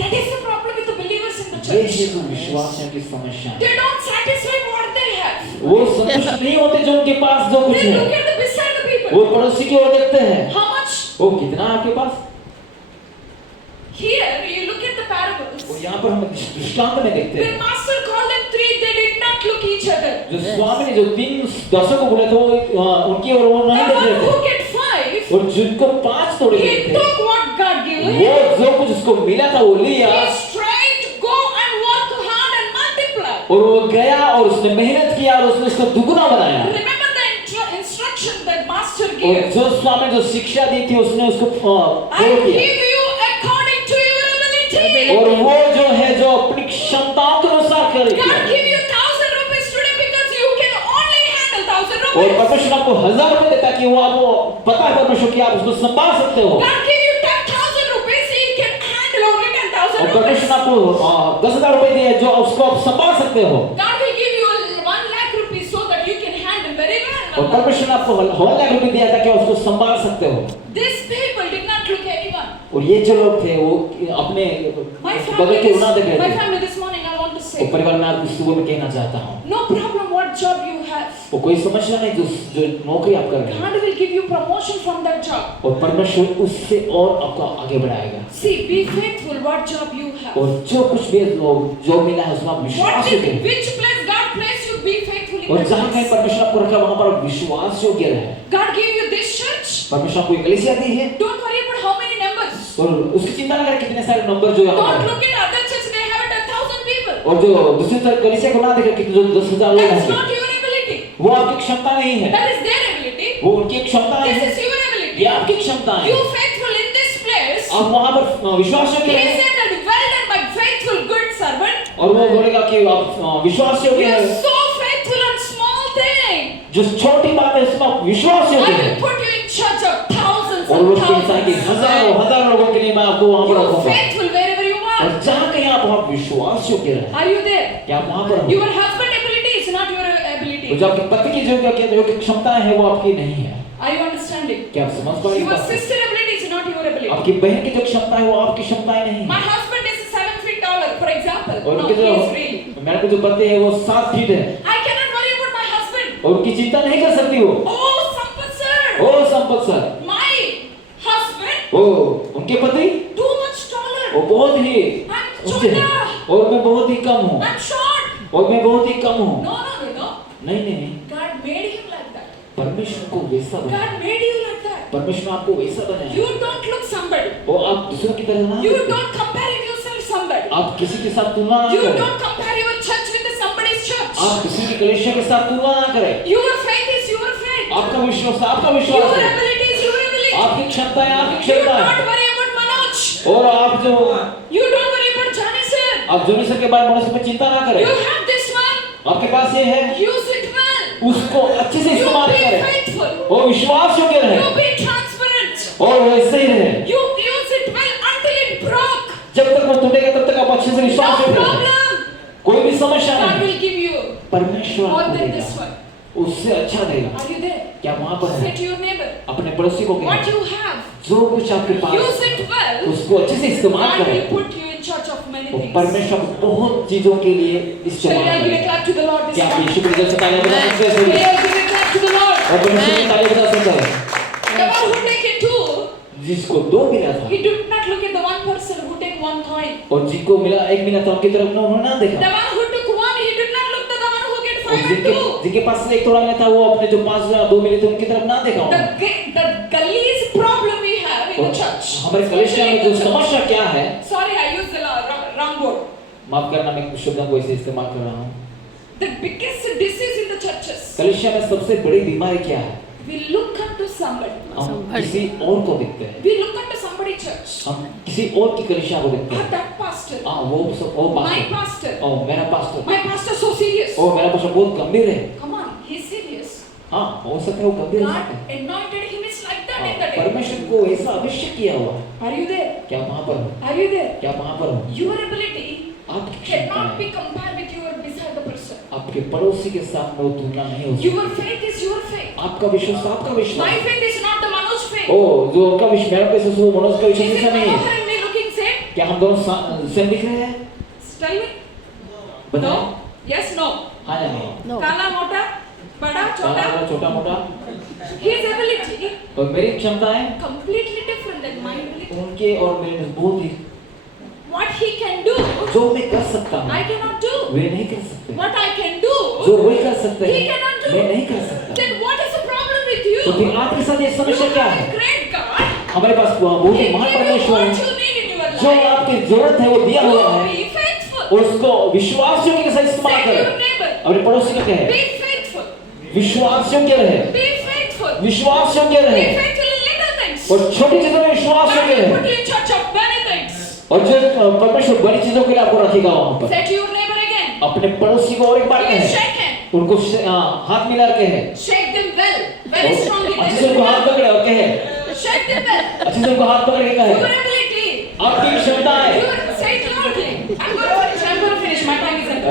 That is the problem with the believers in the ये church. है जो विश्वास है की समस्या है। They don't satisfy what they have. वो संतुष्ट नहीं होते जो उनके पास जो कुछ They look है। at the beside the people. वो पड़ोसी की ओर देखते हैं। How much? वो कितना है आपके पास? Here you look at the parables. और यहाँ पर हम दृष्टांत में देखते When हैं master called them three, they did not look each other. जो स्वामी ने जो 3 दर्शकों को बोले थे वो उनकी ओर वो नहीं The देख one रहे who थे get 5, और जिनको 5 तोड़े गए he थे took what God gave him. वो जो कुछ उसको मिला था वो लिया He straight go and work hard and multiply. और वो गया और उसने मेहनत किया और उसने उसको दुगना बनाया Remember the instruction that master और gave. जो स्वामी जो शिक्षा दी थी उसने उसको I पूर्ण किया give you according to your ability. और वो जो है जो अपनी क्षमताओं के अनुसार God करेगा give you 1,000 rupees today because you can only handle 1,000 और rupees. परमेश्वर आपको 1000 रुपए देता कि वो आपको पता है परमेश्वर कि आप उसको संभाल सकते हो God give you 10,000 rupees, he can handle only 10,000 और परमेश्वर rupees. आपको 10,000 रुपए दिए जो उसको आप संभाल सकते हो God will give you 1 lakh rupees so that you can handle very well. और परमेश्वर ने आपको 1 लाख रुपए दिया था कि उसको संभाल सकते हो These people did not look at anyone. और ये जो लोग थे वो अपने My बगल के उड़ा देख रहे थे family this morning I want to और say, परिवार में आपको सुबह में कहना चाहता हूँ no problem what job you have. वो कोई समस्या नहीं जो नौकरी आप कर रहे हैं God will give you promotion from that job. और परमेश्वर उससे और आपको आगे बढ़ाएगा See, be faithful what job you have. और जो कुछ भी जो मिला है उसमें आप विश्वास करें Which place God placed you, be faithful in और that जहाँ कहीं place. परमेश्वर आपको रखा वहाँ पर आप विश्वास योग्य रहे God gave you this church. परमेश्वर आपको एक कलीसिया दी है Don't worry about how many numbers. और उसकी चिंता न करें कितने सारे नंबर जो यहाँ पर Don't है look at other church, they have 10,000 people. और जो दूसरी तरफ कलीसिया को ना देखें कि जो 10,000 लोग That's होंगे not your ability. वो आपकी क्षमता नहीं है That is their ability. वो उनकी क्षमता This है is your ये ability. आपकी क्षमता है You faithful in this place. आप वहाँ पर विश्वास He योग्य हैं said that well done, my faithful good servant. और वो बोलेगा कि आप विश्वास You योग्य are हैं so faithful on small thing. जो छोटी बात है उसमें आप विश्वास I योग्य will हैं put you in charge of thousands और and वो कहता है कि thousands. हजारों लोगों के लिए मैं आपको वहाँ पर You are रखूंगा faithful wherever you और are. जहाँ कहीं आप वहाँ विश्वास योग्य रहे Are you there? क्या आप वहाँ पर हो? Your husband ability is not your और ability. जो आपके पति की जो क्षमता है वो आपकी नहीं है Are you understanding? क्या आप समझ पा रहे Your हैं sister ability is not your ability. आपकी बहन की जो क्षमता है वो आपकी क्षमताएं नहीं My है husband is 7 feet taller, for example. और No, उनके he जो is really. मेरे को जो पति है वो 7 फीट है I cannot worry about my husband. और उनकी चिंता नहीं कर सकती वो Oh, Sampath sir. Oh Sampath sir My husband oh उनके पति too much taller. वो बहुत ही I'm ऊंचे हैं छोटा. और मैं बहुत ही कम हूँ I'm short. और मैं बहुत ही कम हूँ No, no, no, no. नहीं नहीं God made him like that. परमेश्वर को वैसा बनाया God made you like that. परमेश्वर ने आपको वैसा बनाया You don't look somebody. और आप दूसरों की तरह ना You देखें। don't compare yourself somebody. आप किसी के साथ तुलना ना You करें don't compare your church with somebody's church. आप किसी की कलीसिया के साथ तुलना ना करें Your faith is your faith. आपका विश्वास आपका Your विश्वास है ability is your ability. आपकी क्षमता है आपकी You क्षमता don't है worry about Manoj. और आप जो You don't worry about Jani sir. आप जोनी सर के बारे में मनुष्य पे चिंता ना करें You have this one. आपके पास ये है Use it well. उसको अच्छे से You इस्तेमाल be करें faithful. और विश्वास योग्य You रहे be transparent. और वैसे ही रहे You use it well until it broke. जब तक वो टूटेगा तब तक आप अच्छे से No विश्वास योग्य रहे problem. कोई भी समस्या God नहीं will give you परमेश्वर more आपको than this देगा one. उससे अच्छा देगा Are you there? क्या वहाँ पर Say है to your neighbor, अपने पड़ोसी को what कहें you have, जो कुछ आपके पास use it well. उसको अच्छे से इस्तेमाल God will करें put you in charge of many और things. परमेश्वर को बहुत चीजों के लिए Shall we इस्तेमाल all give a करें clap to the Lord this क्या आप morning? यीशु की से तालियां बजा सकते Shall we हैं all give a clap to the Lord? और परमेश्वर की तालियां बजा सकते हैं The one who take a two, जिसको 2 मिला था he did not look at the one person who take one coin. और जिनको मिला 1 मिला था उनकी तरफ उन्होंने ना The देखा one who took one, he did not look at the one who get और 5 and 2. जिनके पास से 1 थोड़ा मिला था वो अपने जो 5 2 मिले थे उनकी तरफ ना देखा The gullies हमारे कलीसिया में जो समस्या क्या है, Sorry, I used the wrong word. माफ करना मैं कुछ शब्दों को ऐसे इस्तेमाल कर रहा हूँ। The biggest disease in the churches. कलीसिया में सबसे बड़ी बीमारी क्या है? We look up to somebody. हम Somebody. किसी और को देखते हैं, We look up to somebody church. हम किसी और की कलीसिया को देखते Ah, हैं। that pastor. वो सब वो My पास्टर, pastor. मेरा pastor, My pastor so serious. मेरा पास्टर बहुत गंभीर है। Come on, he's serious. हाँ, हो सकता है वो गंभीर हो सकता God है। anointed him is like that in the day. परमेश्वर को ऐसा अभिषेक किया हुआ है। Are you there? क्या वहाँ पर हो? Are you there? क्या वहाँ पर हो? Your ability आपकी क्षमता cannot है, be compared with your beside the person. आपके पड़ोसी के साथ वो तुलना नहीं हो सकती। Your faith is your faith. आपका विश्वास आपका My विश्वास। faith is not the Manoj faith. जो उनका विश्वास, मेरा विश्वास वो मनोज का Is विश्वास it ऐसा नहीं है। Manohar and me looking same? क्या हम दोनों सेम दिख रहे हैं? Tell me. बताओ। No? Yes, no. हाँ या नहीं? No. काला मोटा, बड़ा छोटा. छोटा मोटा। His ability और मेरी क्षमताएं completely different than my ability. उनके और मेरे में बहुत ही, What he can do, जो मैं कर सकता हूँ I cannot do. वे नहीं कर सकते, What I can do, जो वही कर सकते he हैं cannot do. मैं नहीं कर सकता। Then what is the problem with तो you? फिर आपके साथ ये You समस्या क्या have है? a great God. हमारे पास बहुत He ही महान give you परमेश्वर what है, you need in your जो life. आपकी जरूरत है वो दिया हुआ You है, be faithful. और उसको विश्वास योग्य के साथ इस्तेमाल Say to your करें। neighbor, अपने पड़ोसी को कहे be faithful. विश्वास योग्य रहे, Be faithful. विश्वास योग्य Be रहे, faithful in little things. और छोटी चीजों में विश्वास God योग्य will रहे, put you in charge of many things. और जो परमेश्वर बड़ी चीजों के लिए आपको रखेगा वहाँ पर। Say to your neighbor again. अपने पड़ोसी को और एक बार You can कहे, shake hand. उनको हाथ मिला के है, Shake them well. Very strongly. अच्छे से उनको हाथ पकड़े और कहे, Shake them well. अच्छे से उनको हाथ पकड़ के कहे Your ability. आपकी क्षमता है। Say it loudly. I'm going to finish. I'm going to finish. My time is up.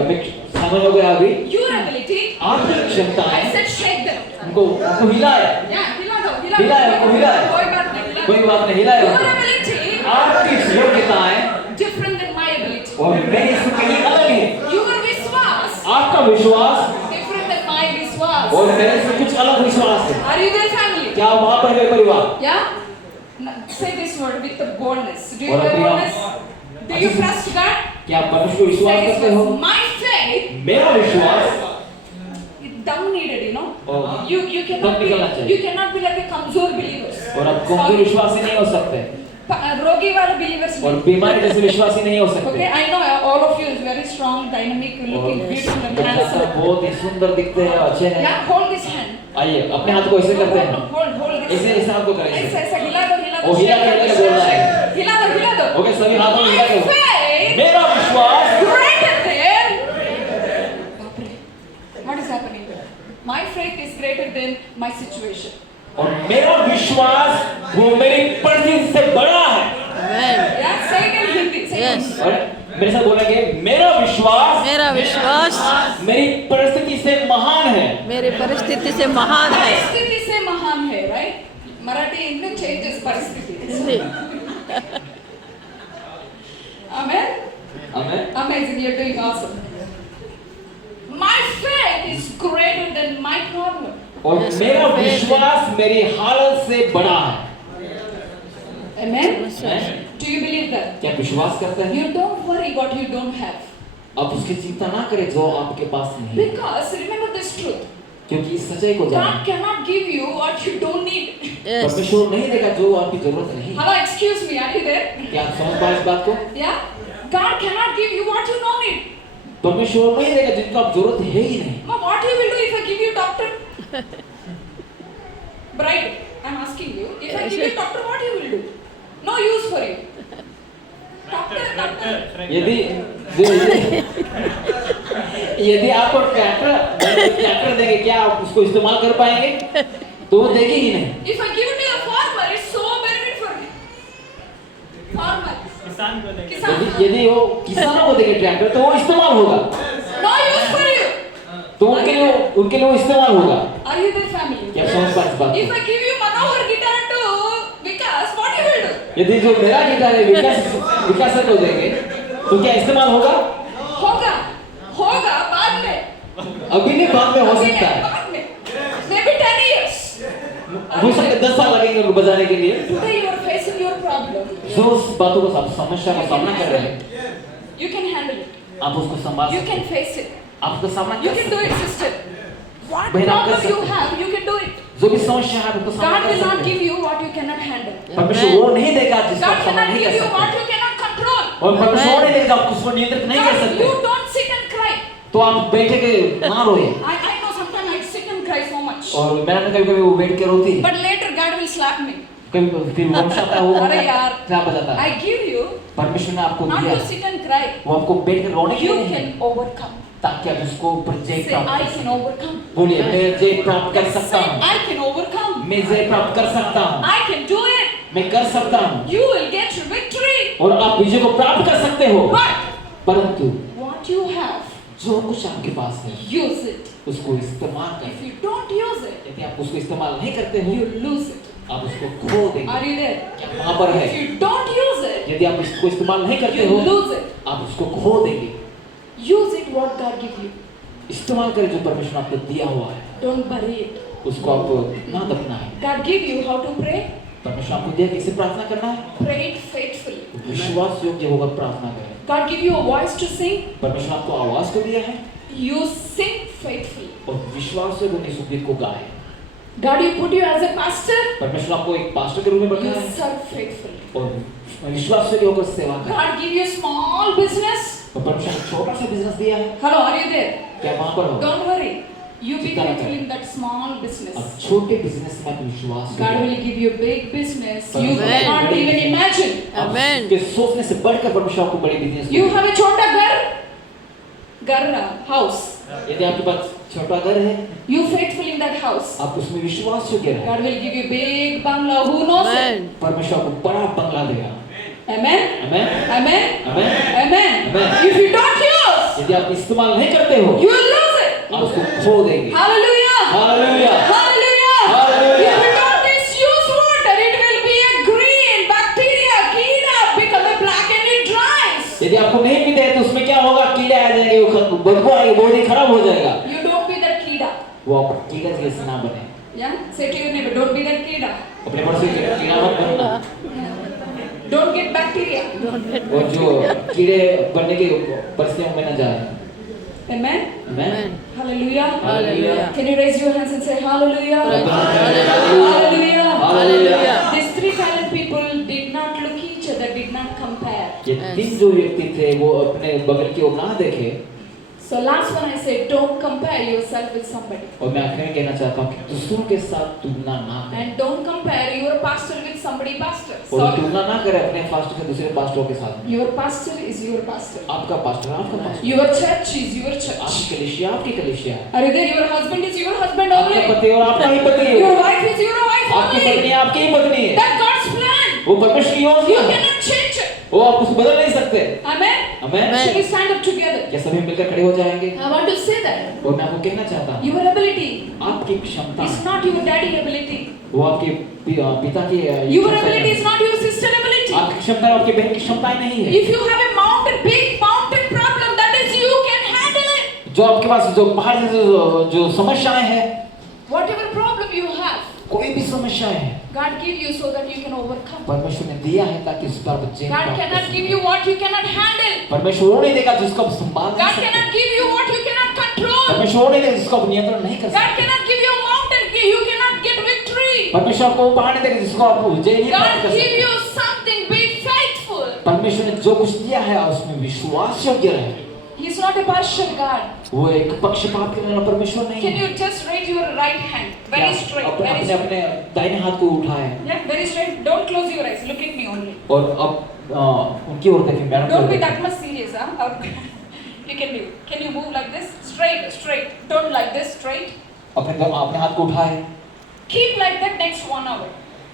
समझ हो गया अभी? Your ability. आपकी क्षमता I है, said shake them. उनको हिलाए, Yeah, हिला दो. हिलाए, उनको हिलाए। कोई बात नहीं. हिला दो. कोई बात नहीं, हिलाए Your उनको। ability आपकी योग्यता है different than my ability. और मेरी इससे कहीं अलग है। Your विश्वास आपका विश्वास different than my विश्वास. और मेरे से कुछ अलग विश्वास है। Are you there, family? क्या वहाँ पर है परिवार? Yeah? Say this word with the boldness. Do you और have अभी आप- boldness? Do you trust God? क्या आप परमेश्वर को Say विश्वास this करते हो? word. My faith, मेरा विश्वास dam needed, you know. और You दम cannot निकलना be चाहिए। you cannot be like a kamzor believers. और आप कमजोर विश्वासी नहीं हो सकते रोगी वाले believers. और बीमारी जैसे विश्वासी नहीं हो Okay, सकते। I know all of you is very strong, dynamic, looking और beautiful and सब handsome. बहुत ही सुंदर दिखते हैं, अच्छे हैं। Yeah, hold this hand. आइए अपने हाथ को ऐसे करते हैं, Hold this. ऐसे हाथ को करें ऐसा ऐसे। ऐसा हिला दो हिला दो. ओ, हिला के बोल रहा है। हिला दो. ओके सभी हाथों में हिला के My faith मेरा विश्वास greater than. What is happening? My faith is greater than my situation. और मेरा विश्वास वो मेरी परिस्थिति से बड़ा है। Amen. Yeah, say it in Hindi. Say it in Yes. Hindi. और मेरे साथ बोलेंगे मेरा विश्वास मेरा विश्वास मेरी परिस्थिति से महान है। मेरी परिस्थिति से महान है। परिस्थिति से महान है, right? मराठी English changes परिस्थिति. Hindi. Amen. Amen. Amazing, you're doing awesome. My faith is greater than my problem. और Yes, मेरा faith. विश्वास मेरी हालत से बड़ा है। Amen. Amen. Do you believe that? क्या विश्वास करते हैं? You don't worry what you don't have. आप उसकी चिंता ना करें जो आपके पास नहीं है, Because remember this truth. क्योंकि इस सच्चाई को God जानें। cannot give you what you don't need. Yes. परमेश्वर नहीं देगा जो आपकी जरूरत नहीं। Hello, excuse me, are you there? क्या आप समझ पाए इस बात को? Yeah? God cannot give you what you don't need. परमेश्वर नहीं देगा जिनको आप जरूरत है ही नहीं। Now, what you will do if I give you doctor? Bride, I'm asking you. If I give you doctor, what you will do? No use for you. Doctor. यदि यदि आपको ट्रैक्टर देंगे क्या आप उसको इस्तेमाल कर पाएंगे? तो वो देंगे ही नहीं। If I give it to a farmer, it's so benefit for me. Farmer. यदि वो किसानों को देंगे ट्रैक्टर तो वो इस्तेमाल होगा, No use for you. तो उनके लिए वो इस्तेमाल होगा। Are you there, family? क्या समझ पाए इस बात If को? I give you Manohar guitar to Vikas, what you will do? यदि जो मेरा गिटार है विकास को देंगे तो क्या इस्तेमाल होगा? होगा बाद में. अभी नहीं, बाद में हो अभी सकता नहीं, है। बाद में. Maybe 10 years. हो सकता है 10 साल लगेंगे उनको बजाने के लिए। Today you are facing your problem. जो उस बातों को समस्या का सामना कर रहे हैं, You can handle it. आप उसको संभाल You सकते can हैं, face it. आप उसका सामना You कर can do सकते it, हैं। sister. What बहन, आप कर problem you सकते हैं। have, you can do it. जो भी समस्या है आप उसको सामना God कर will not सकते हैं। give you what you cannot handle. परमेश्वर वो नहीं देगा जिसको God आप संभाल cannot नहीं give कर you what सकते, you cannot control. और परमेश्वर वो नहीं देगा आप उसको नियंत्रित नहीं कर God, सकते, you don't sit and cry. तो आप बैठे के ना रोए। I know sometimes I sit and cry so much. और मैंने कभी-कभी वो बैठ के रोती, But later God will slap me. कभी फिर वो आता है वो अरे यार, क्या बताता है, I give you परमेश्वर ने आपको not दिया, to sit and cry. वो आपको बैठ के रोने के You लिए नहीं, can overcome. ताकि आप उसको ऊपर जय Say प्राप्त I कर can सकें। overcome. बोलिए मैं जय प्राप्त कर सकता Say हूँ, I can overcome. मैं जय प्राप्त कर सकता हूँ, I can do it. मैं कर सकता हूँ, You will get victory. और आप विजय को प्राप्त कर सकते हो। But परंतु what you have, जो कुछ आपके पास है use it. उसको इस्तेमाल If करें। you don't use it, यदि आप उसको इस्तेमाल नहीं करते हो, you lose it. आप उसको खो देंगे। Are you there? क्या वहाँ पर है? If you don't use it, यदि आप इसको इस्तेमाल नहीं करते you हो, lose it. आप उसको खो देंगे। Use it what God give you. इस्तेमाल करें जो परमेश्वर आपको दिया हुआ है, Don't bury it. उसको आप ना दफना है। God give you how to pray. परमेश्वर आपको दिया कैसे प्रार्थना करना है, Pray it faithfully. विश्वास योग्य होकर प्रार्थना करें। God give you a voice to sing. परमेश्वर आपको आवाज को दिया है, You sing faithfully. और विश्वास से अपने सुख को गाए। God, you put you as a pastor. परमेश्वर आपको एक पास्टर के रूप में You बैठा है, serve faithfully. और विश्वास से होकर सेवा करें। God give you small business. और परमेश्वर ने छोटा सा बिजनेस दिया है, Hello, are you there? क्या वहाँ पर हो? Don't worry. You be चिंता न faithful करें। in that small अब business. छोटे बिजनेस में आप विश्वास God करें। will give you big business. You Amen. cannot even imagine. आप Amen. के सोचने से बढ़कर परमेश्वर आपको बड़े business You have a chota घर house. यदि आपके पास छोटा घर है, You faithful in that house. आप उसमें विश्वास योग्य रहे, God will give you big bungalow. Who knows it? Amen. परमेश्वर आपको बड़ा बंगला देगा। Amen. Amen, Amen. Amen. Amen. Amen. If you don't use, यदि आप इस्तेमाल नहीं करते हो, you will lose it. आप उसको खो देंगे। Hallelujah. Hallelujah. Hallelujah. Hallelujah. If you don't misuse water, it will be a green bacteria, कीड़ा become a black and it dries. यदि आपको नहीं पीते हैं तो उसमें क्या होगा, कीड़े आ जाएंगे, वो बदबू आएगी, बहुत ही खराब हो जाएगा। You don't be that कीड़ा. वो आप कीड़ा जैसे ना बने। Yeah. Say to your neighbor, don't be that कीड़ा. अपने पर से कीड़ा मत बनना, Don't get bacteria. और जो कीड़े बनने की परिस्थितियों में न जाए। Amen. Amen. Hallelujah. Hallelujah. Can you raise your hands and say Hallelujah? Hallelujah. Hallelujah. Hallelujah. These three silent people did not look each other, did not compare. ये तीन जो व्यक्ति थे वो अपने बगल की ओर ना देखे, So last one I said, don't compare yourself with somebody. और मैं आखिर में कहना चाहता हूँ कि दूसरों के साथ तुलना ना करें, And don't compare your pastor with somebody pastor. और So तुलना ना करें अपने पास्टर से दूसरे पास्टरों के साथ। your pastor is your pastor. आपका पास्टर आपका pastor, Your church is your church. आपकी कलीसिया आपकी कलीसिया, Are you there? Your husband is your husband आपका only. पति और आपका ही पति है, Your wife is your wife आपकी only. पत्नी आपकी ही पत्नी है, That's God's plan. वो परमेश्वर की You योजना है, cannot change it. वो आप उसको बदल नहीं सकते। Amen. Amen. Amen. Shall we stand up together? क्या सभी मिलकर खड़े हो जाएंगे? I want to say that और मैं आपको कहना चाहता हूँ, your ability आपकी क्षमता, is not your daddy ability. वो आपके पिता की Your ability is not your sister ability. आपकी क्षमता आपकी बहन की क्षमताएं नहीं है। If you have a mountain, big mountain problem, that is you can handle it. जो आपके पास जो बाहर से जो समस्याएं हैं, Whatever problem you have, कोई भी समस्याएं हैं, God give you so that you can overcome. परमेश्वर ने दिया है ताकि उस पर जय God प्राप्त कर cannot सकें। give you what you cannot handle. परमेश्वर वो नहीं देगा जिसको आप संभाल नहीं God सकते। cannot give you what you cannot control. परमेश्वर वो नहीं देगा जिसको आप नियंत्रण नहीं कर God सकते। cannot give you a mountain, you cannot get victory. परमेश्वर को वो पहाड़ नहीं देगा जिसको आप जय नहीं प्राप्त God कर give सकते। you something, be faithful. परमेश्वर ने जो कुछ दिया है उसमें विश्वास योग्य रहे। He is not a partial God. वो एक पक्षपात करने वाला परमेश्वर नहीं Can है। you just raise your right hand? Very straight, very अपने straight. अपने दाहिने हाथ को उठाए Yeah, very straight. Don't close your eyes. Look at me only. और अब उनकी ओर देखें, मैडम की Don't ओर be देखें। that much serious, huh? You can be. Can you move like this? Straight, straight. Don't like this, straight. अपने हाथ को उठाए Keep like that next 1 hour.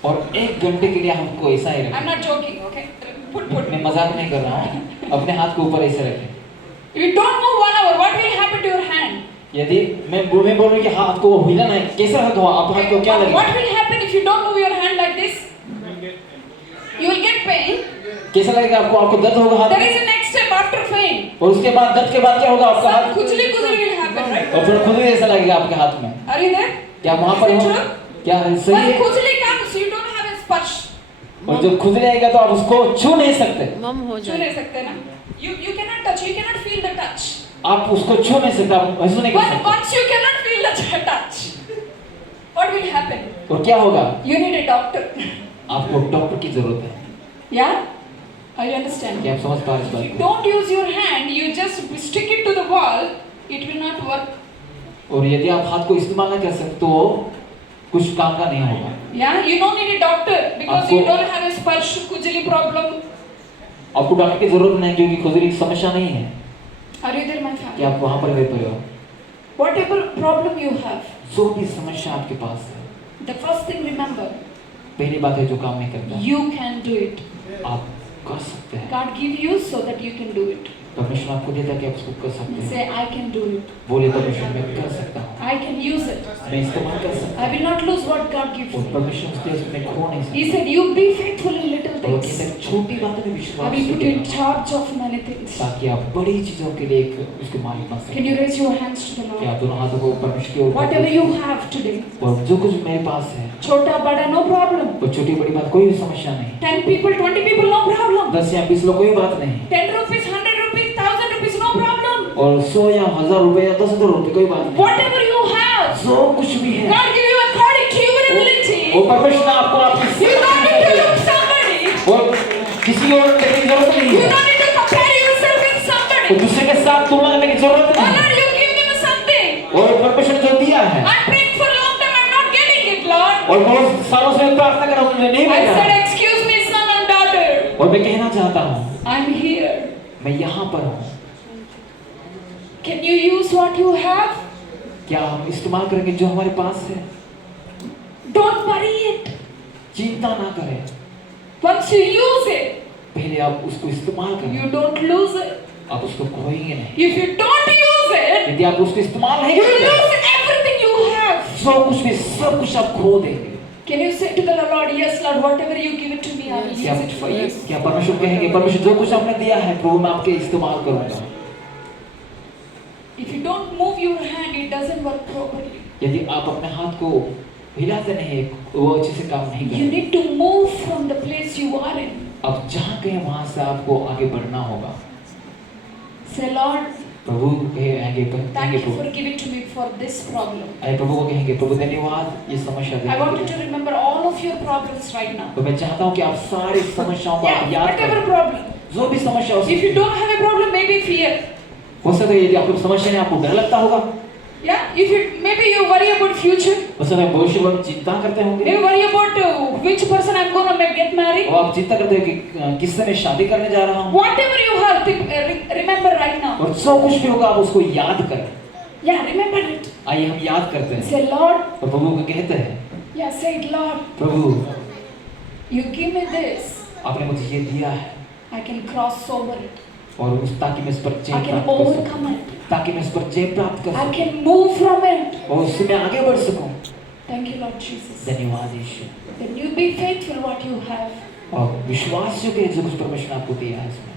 और 1 घंटे के लिए हमको ऐसा ही I'm रखें। not joking, okay? Put. मैं मजाक नहीं कर रहा हूँ, अपने हाथ को ऊपर ऐसे रखें। If you don't move 1 hour, what will happen to your hand? यदि मैं बोल रहा हूँ कि हाथ को हिला ना, कैसा हाथ हुआ, आप हाथ को क्या लगेगा? What will happen if you don't move your hand like this? You will get pain. कैसा लगेगा आपको? आपको दर्द होगा हाथ There में, is a next step after pain. और उसके बाद दर्द के बाद क्या होगा आपका हाथ? Khujli will happen, right? और फिर खुद ही ऐसा लगेगा आपके हाथ में। Are you there? क्या वहाँ पर Is it हो? true? क्या सही When है? khujli comes, you don't have a sparsh. और जब खुद रहेगा तो आप उसको छू नहीं सकते, मम हो छू नहीं जाए। सकते ना? You cannot touch. You cannot feel the touch. आप उसको छू नहीं सकते, आप महसूस नहीं कर सकते। Once you cannot feel the touch, what will happen? और क्या होगा? You need a doctor. आपको डॉक्टर की जरूरत है। Yeah? Are you understand? क्या आप समझ पा रहे इस If बात you को? don't use your hand, you just stick it to the wall, it will not work. और यदि आप हाथ को इस्तेमाल नहीं कर सकते तो कुछ काम का नहीं होगा। Yeah, you don't need a doctor because you आपको- don't have a sparsh kujali problem. आपको डॉक्टर की जरूरत नहीं क्योंकि खुजली की समस्या नहीं है Are you there, my कि family? आप वहाँ पर रह पड़े हो। Whatever problem you have, जो भी समस्या आपके पास है, the first thing remember, पहली बात है जो काम नहीं करता you can do it. आप कर सकते हैं। God give you so that you can do it. परमेश्वर आपको देता है कि आप उसको कर सकते हैं। Say, I can do it. बोले परमेश्वर मैं कर सकता हूँ, I can use it. मैं इस्तेमाल कर सकता I will not lose what God gives हूँ। और me. परमेश्वर उसके उसमें खो नहीं He सकता। said, you be faithful in little और कहते things. हैं छोटी बातों में I विश्वास will put you in रखना, charge of many things. ताकि आप बड़ी चीजों के लिए उसके मालिक बन Can you सकें। raise your hands to the कि Lord? आप दोनों हाथों को परमेश्वर की ओर Whatever you have today, और जो कुछ मेरे पास है, chota bada, no problem. वो छोटी बड़ी बात कोई भी समस्या नहीं। 10 people, 20 people, no problem. 10 या 20 लोग कोई बात नहीं। 10 rupees, 100 rupees, 1000 rupees, no problem. और 100 या 1000 रुपए या 10,000 रुपए कोई बात नहीं। Whatever you have, जो कुछ भी है, God give you according to your ability. वो परमेश्वर ने आपको आपकी You don't need to look somebody. और किसी और करने की जरूरत नहीं You है। don't need to compare yourself with और somebody. दूसरे के साथ तुलना करने की जरूरत Oh नहीं है। Lord, you give them something. और परमेश्वर ने जो दिया है I'm praying for a long time, I'm not getting it, Lord. और बहुत सालों से मैं प्रार्थना कर रहा हूँ, मुझे नहीं I मिल said, रहा। excuse me, son and daughter. और मैं कहना चाहता हूँ, I'm here. मैं यहाँ पर हूँ। Can you use what you have? क्या हम इस्तेमाल करेंगे जो हमारे पास है? Don't bury it. चिंता ना करें, Once you use it, पहले आप उसको इस्तेमाल करें, you don't lose it. आप उसको खोएंगे नहीं। If you don't use it, यदि आप उसको इस्तेमाल नहीं you will करेंगे, lose everything you have. जो कुछ भी सब कुछ आप खो देंगे। Can you say to the Lord, yes, Lord, whatever you give it to me, I will क्या use it for you. क्या परमेश्वर कहेंगे, परमेश्वर जो कुछ आपने दिया है प्रभु मैं आपके इस्तेमाल करूंगा। If you don't move your hand, it doesn't work properly. यदि आप अपने हाथ को हिलाते नहीं, वो अच्छे से काम नहीं You करेगा। need to move from the place you are in. अब जहाँ कहें वहाँ से आपको आगे बढ़ना होगा। Say, Lord, प्रभु कहेंगे thank you Prabhu, for giving to me for this problem. अरे प्रभु को कहेंगे प्रभु धन्यवाद ये समस्या I want you देने के to लिए। remember all of your problems right now. तो मैं चाहता हूँ कि आप सारी समस्याओं को आप Yeah, याद whatever करें, problem. जो भी समस्या हो If you सकती है। don't have a problem, maybe fear. हो सकता है यदि आपको समस्या नहीं, आपको डर लगता होगा। Yeah, if you maybe you worry about future. हो सकता है भविष्य में चिंता करते होंगे। Maybe worry about which person I'm gonna get married. और आप चिंता करते हैं कि किससे मैं शादी करने जा रहा हूँ। Whatever you have, remember right now. और जो कुछ भी होगा आप उसको याद करें। Yeah, remember it. आइए हम याद करते हैं Say, Lord. और प्रभु को कहते हैं, Yeah, say it, Lord. Prabhu You give me this. आपने मुझे ये दिया है I can cross over it. और ताकि मैं इस पर I जय can प्राप्त कर overcome सकूं, it. ताकि मैं इस पर जय प्राप्त कर I सकूं can move from it. और उससे मैं आगे बढ़ सकूं। Thank you, Lord Jesus. धन्यवाद यीशु। Then you be faithful what you have. और विश्वास जो जो कुछ परमेश्वर ने आपको दिया है इसमें,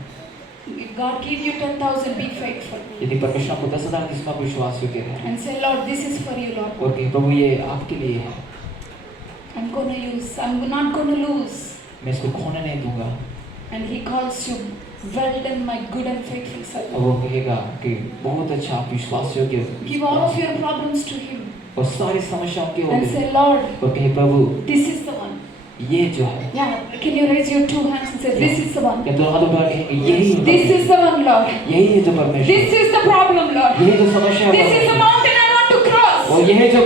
If God give you 10,000, be faithful. यदि परमेश्वर आपको 10,000 इसमें आप विश्वास योग्य है And say, Lord, this is for you, Lord. और कहे प्रभु ये आपके लिए है, I'm gonna use. I'm not gonna lose. मैं इसको खोने नहीं दूंगा। And He calls you, well done, my good and faithful और servant. वो कहेगा कि बहुत अच्छा आप विश्वास योग्य Give all of your problems to Him. और सारी समस्याओं के And ओर say, Lord, और कहे प्रभु this is the one. ये जो है, Yeah, can you raise your two hands and say, this is the one. या दोनों हाथों पर कहेंगे यही है This is the one, Lord. यही है जो परमेश्वर, This is the problem, Lord. यही जो समस्या है This is the परमेश्वर। mountain I want to cross. और यही जो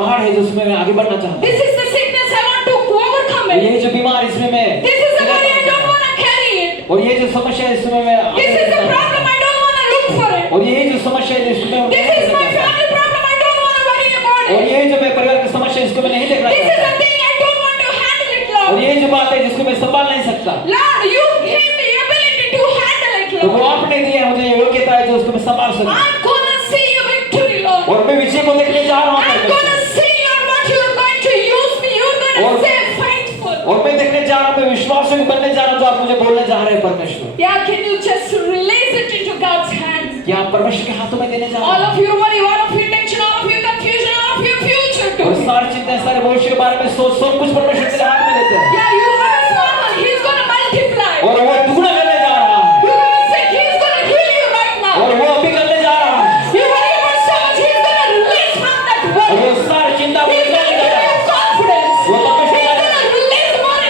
पहाड़ है जो उसमें मैं आगे बढ़ना चाहता This is the sickness I want to overcome हूँ, it. यही जो बीमार इसमें मैं, This is the worry I don't want to carry it. और यही जो समस्या है इसमें मैं आगे This is the बढ़ना चाहता problem I don't want to look for it. हूँ, और यही जो समस्या है जिसमें मैं This is my family problem I don't want to worry about और it. यही जो मैं परिवार की समस्या है इसको मैं नहीं देखना This is चाहता, the thing I don't want to handle it, और Lord. यही जो बात है जिसको मैं संभाल नहीं सकता, Lord, you gave me ability to handle it, तो वो Lord. आपने दिया है मुझे योग्यता है जो उसको मैं संभाल सकूं, I'm gonna see your victory, Lord. और मैं विजय को देखने जा रहा हूँ I'm परमेश्वर। gonna see, Lord, what you're going to use me. You're gonna और- say faithful. और मैं देखने जा रहा हूँ, मैं विश्वास में बनने जा रहा हूँ जो आप मुझे बोलने जा रहे हैं परमेश्वर। Yeah, can you just release it into God's hands? क्या आप परमेश्वर के हाथों में देने जा All रहे of your worry, all of your tension, all of your confusion, all of your future हैं to और Him. सारी चिंताएं सारे भविष्य के बारे में सोच सब कुछ परमेश्वर के हाथ में देते हैं Yeah, you have a small one. He's gonna multiply. और वो दुगना करने जा रहा है You're gonna say He's gonna heal you right now. और वो अभी करने जा रहा है You worry about so much. He's gonna release from that और worry. वो सारी चिंता को He's निकाल gonna give देगा। you confidence. वो He's परमेश्वर gonna release more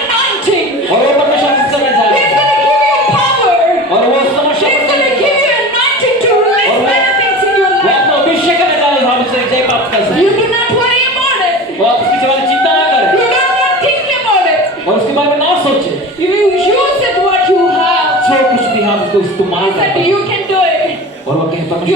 बात का You do not worry about it. और आप उसके बारे में चिंता ना करें You do not think about it. और उसके बारे में ना सोचें You use it what you have. जो कुछ भी हम उसको इस्तेमाल That करते हैं you can do it. और वो कहीं पर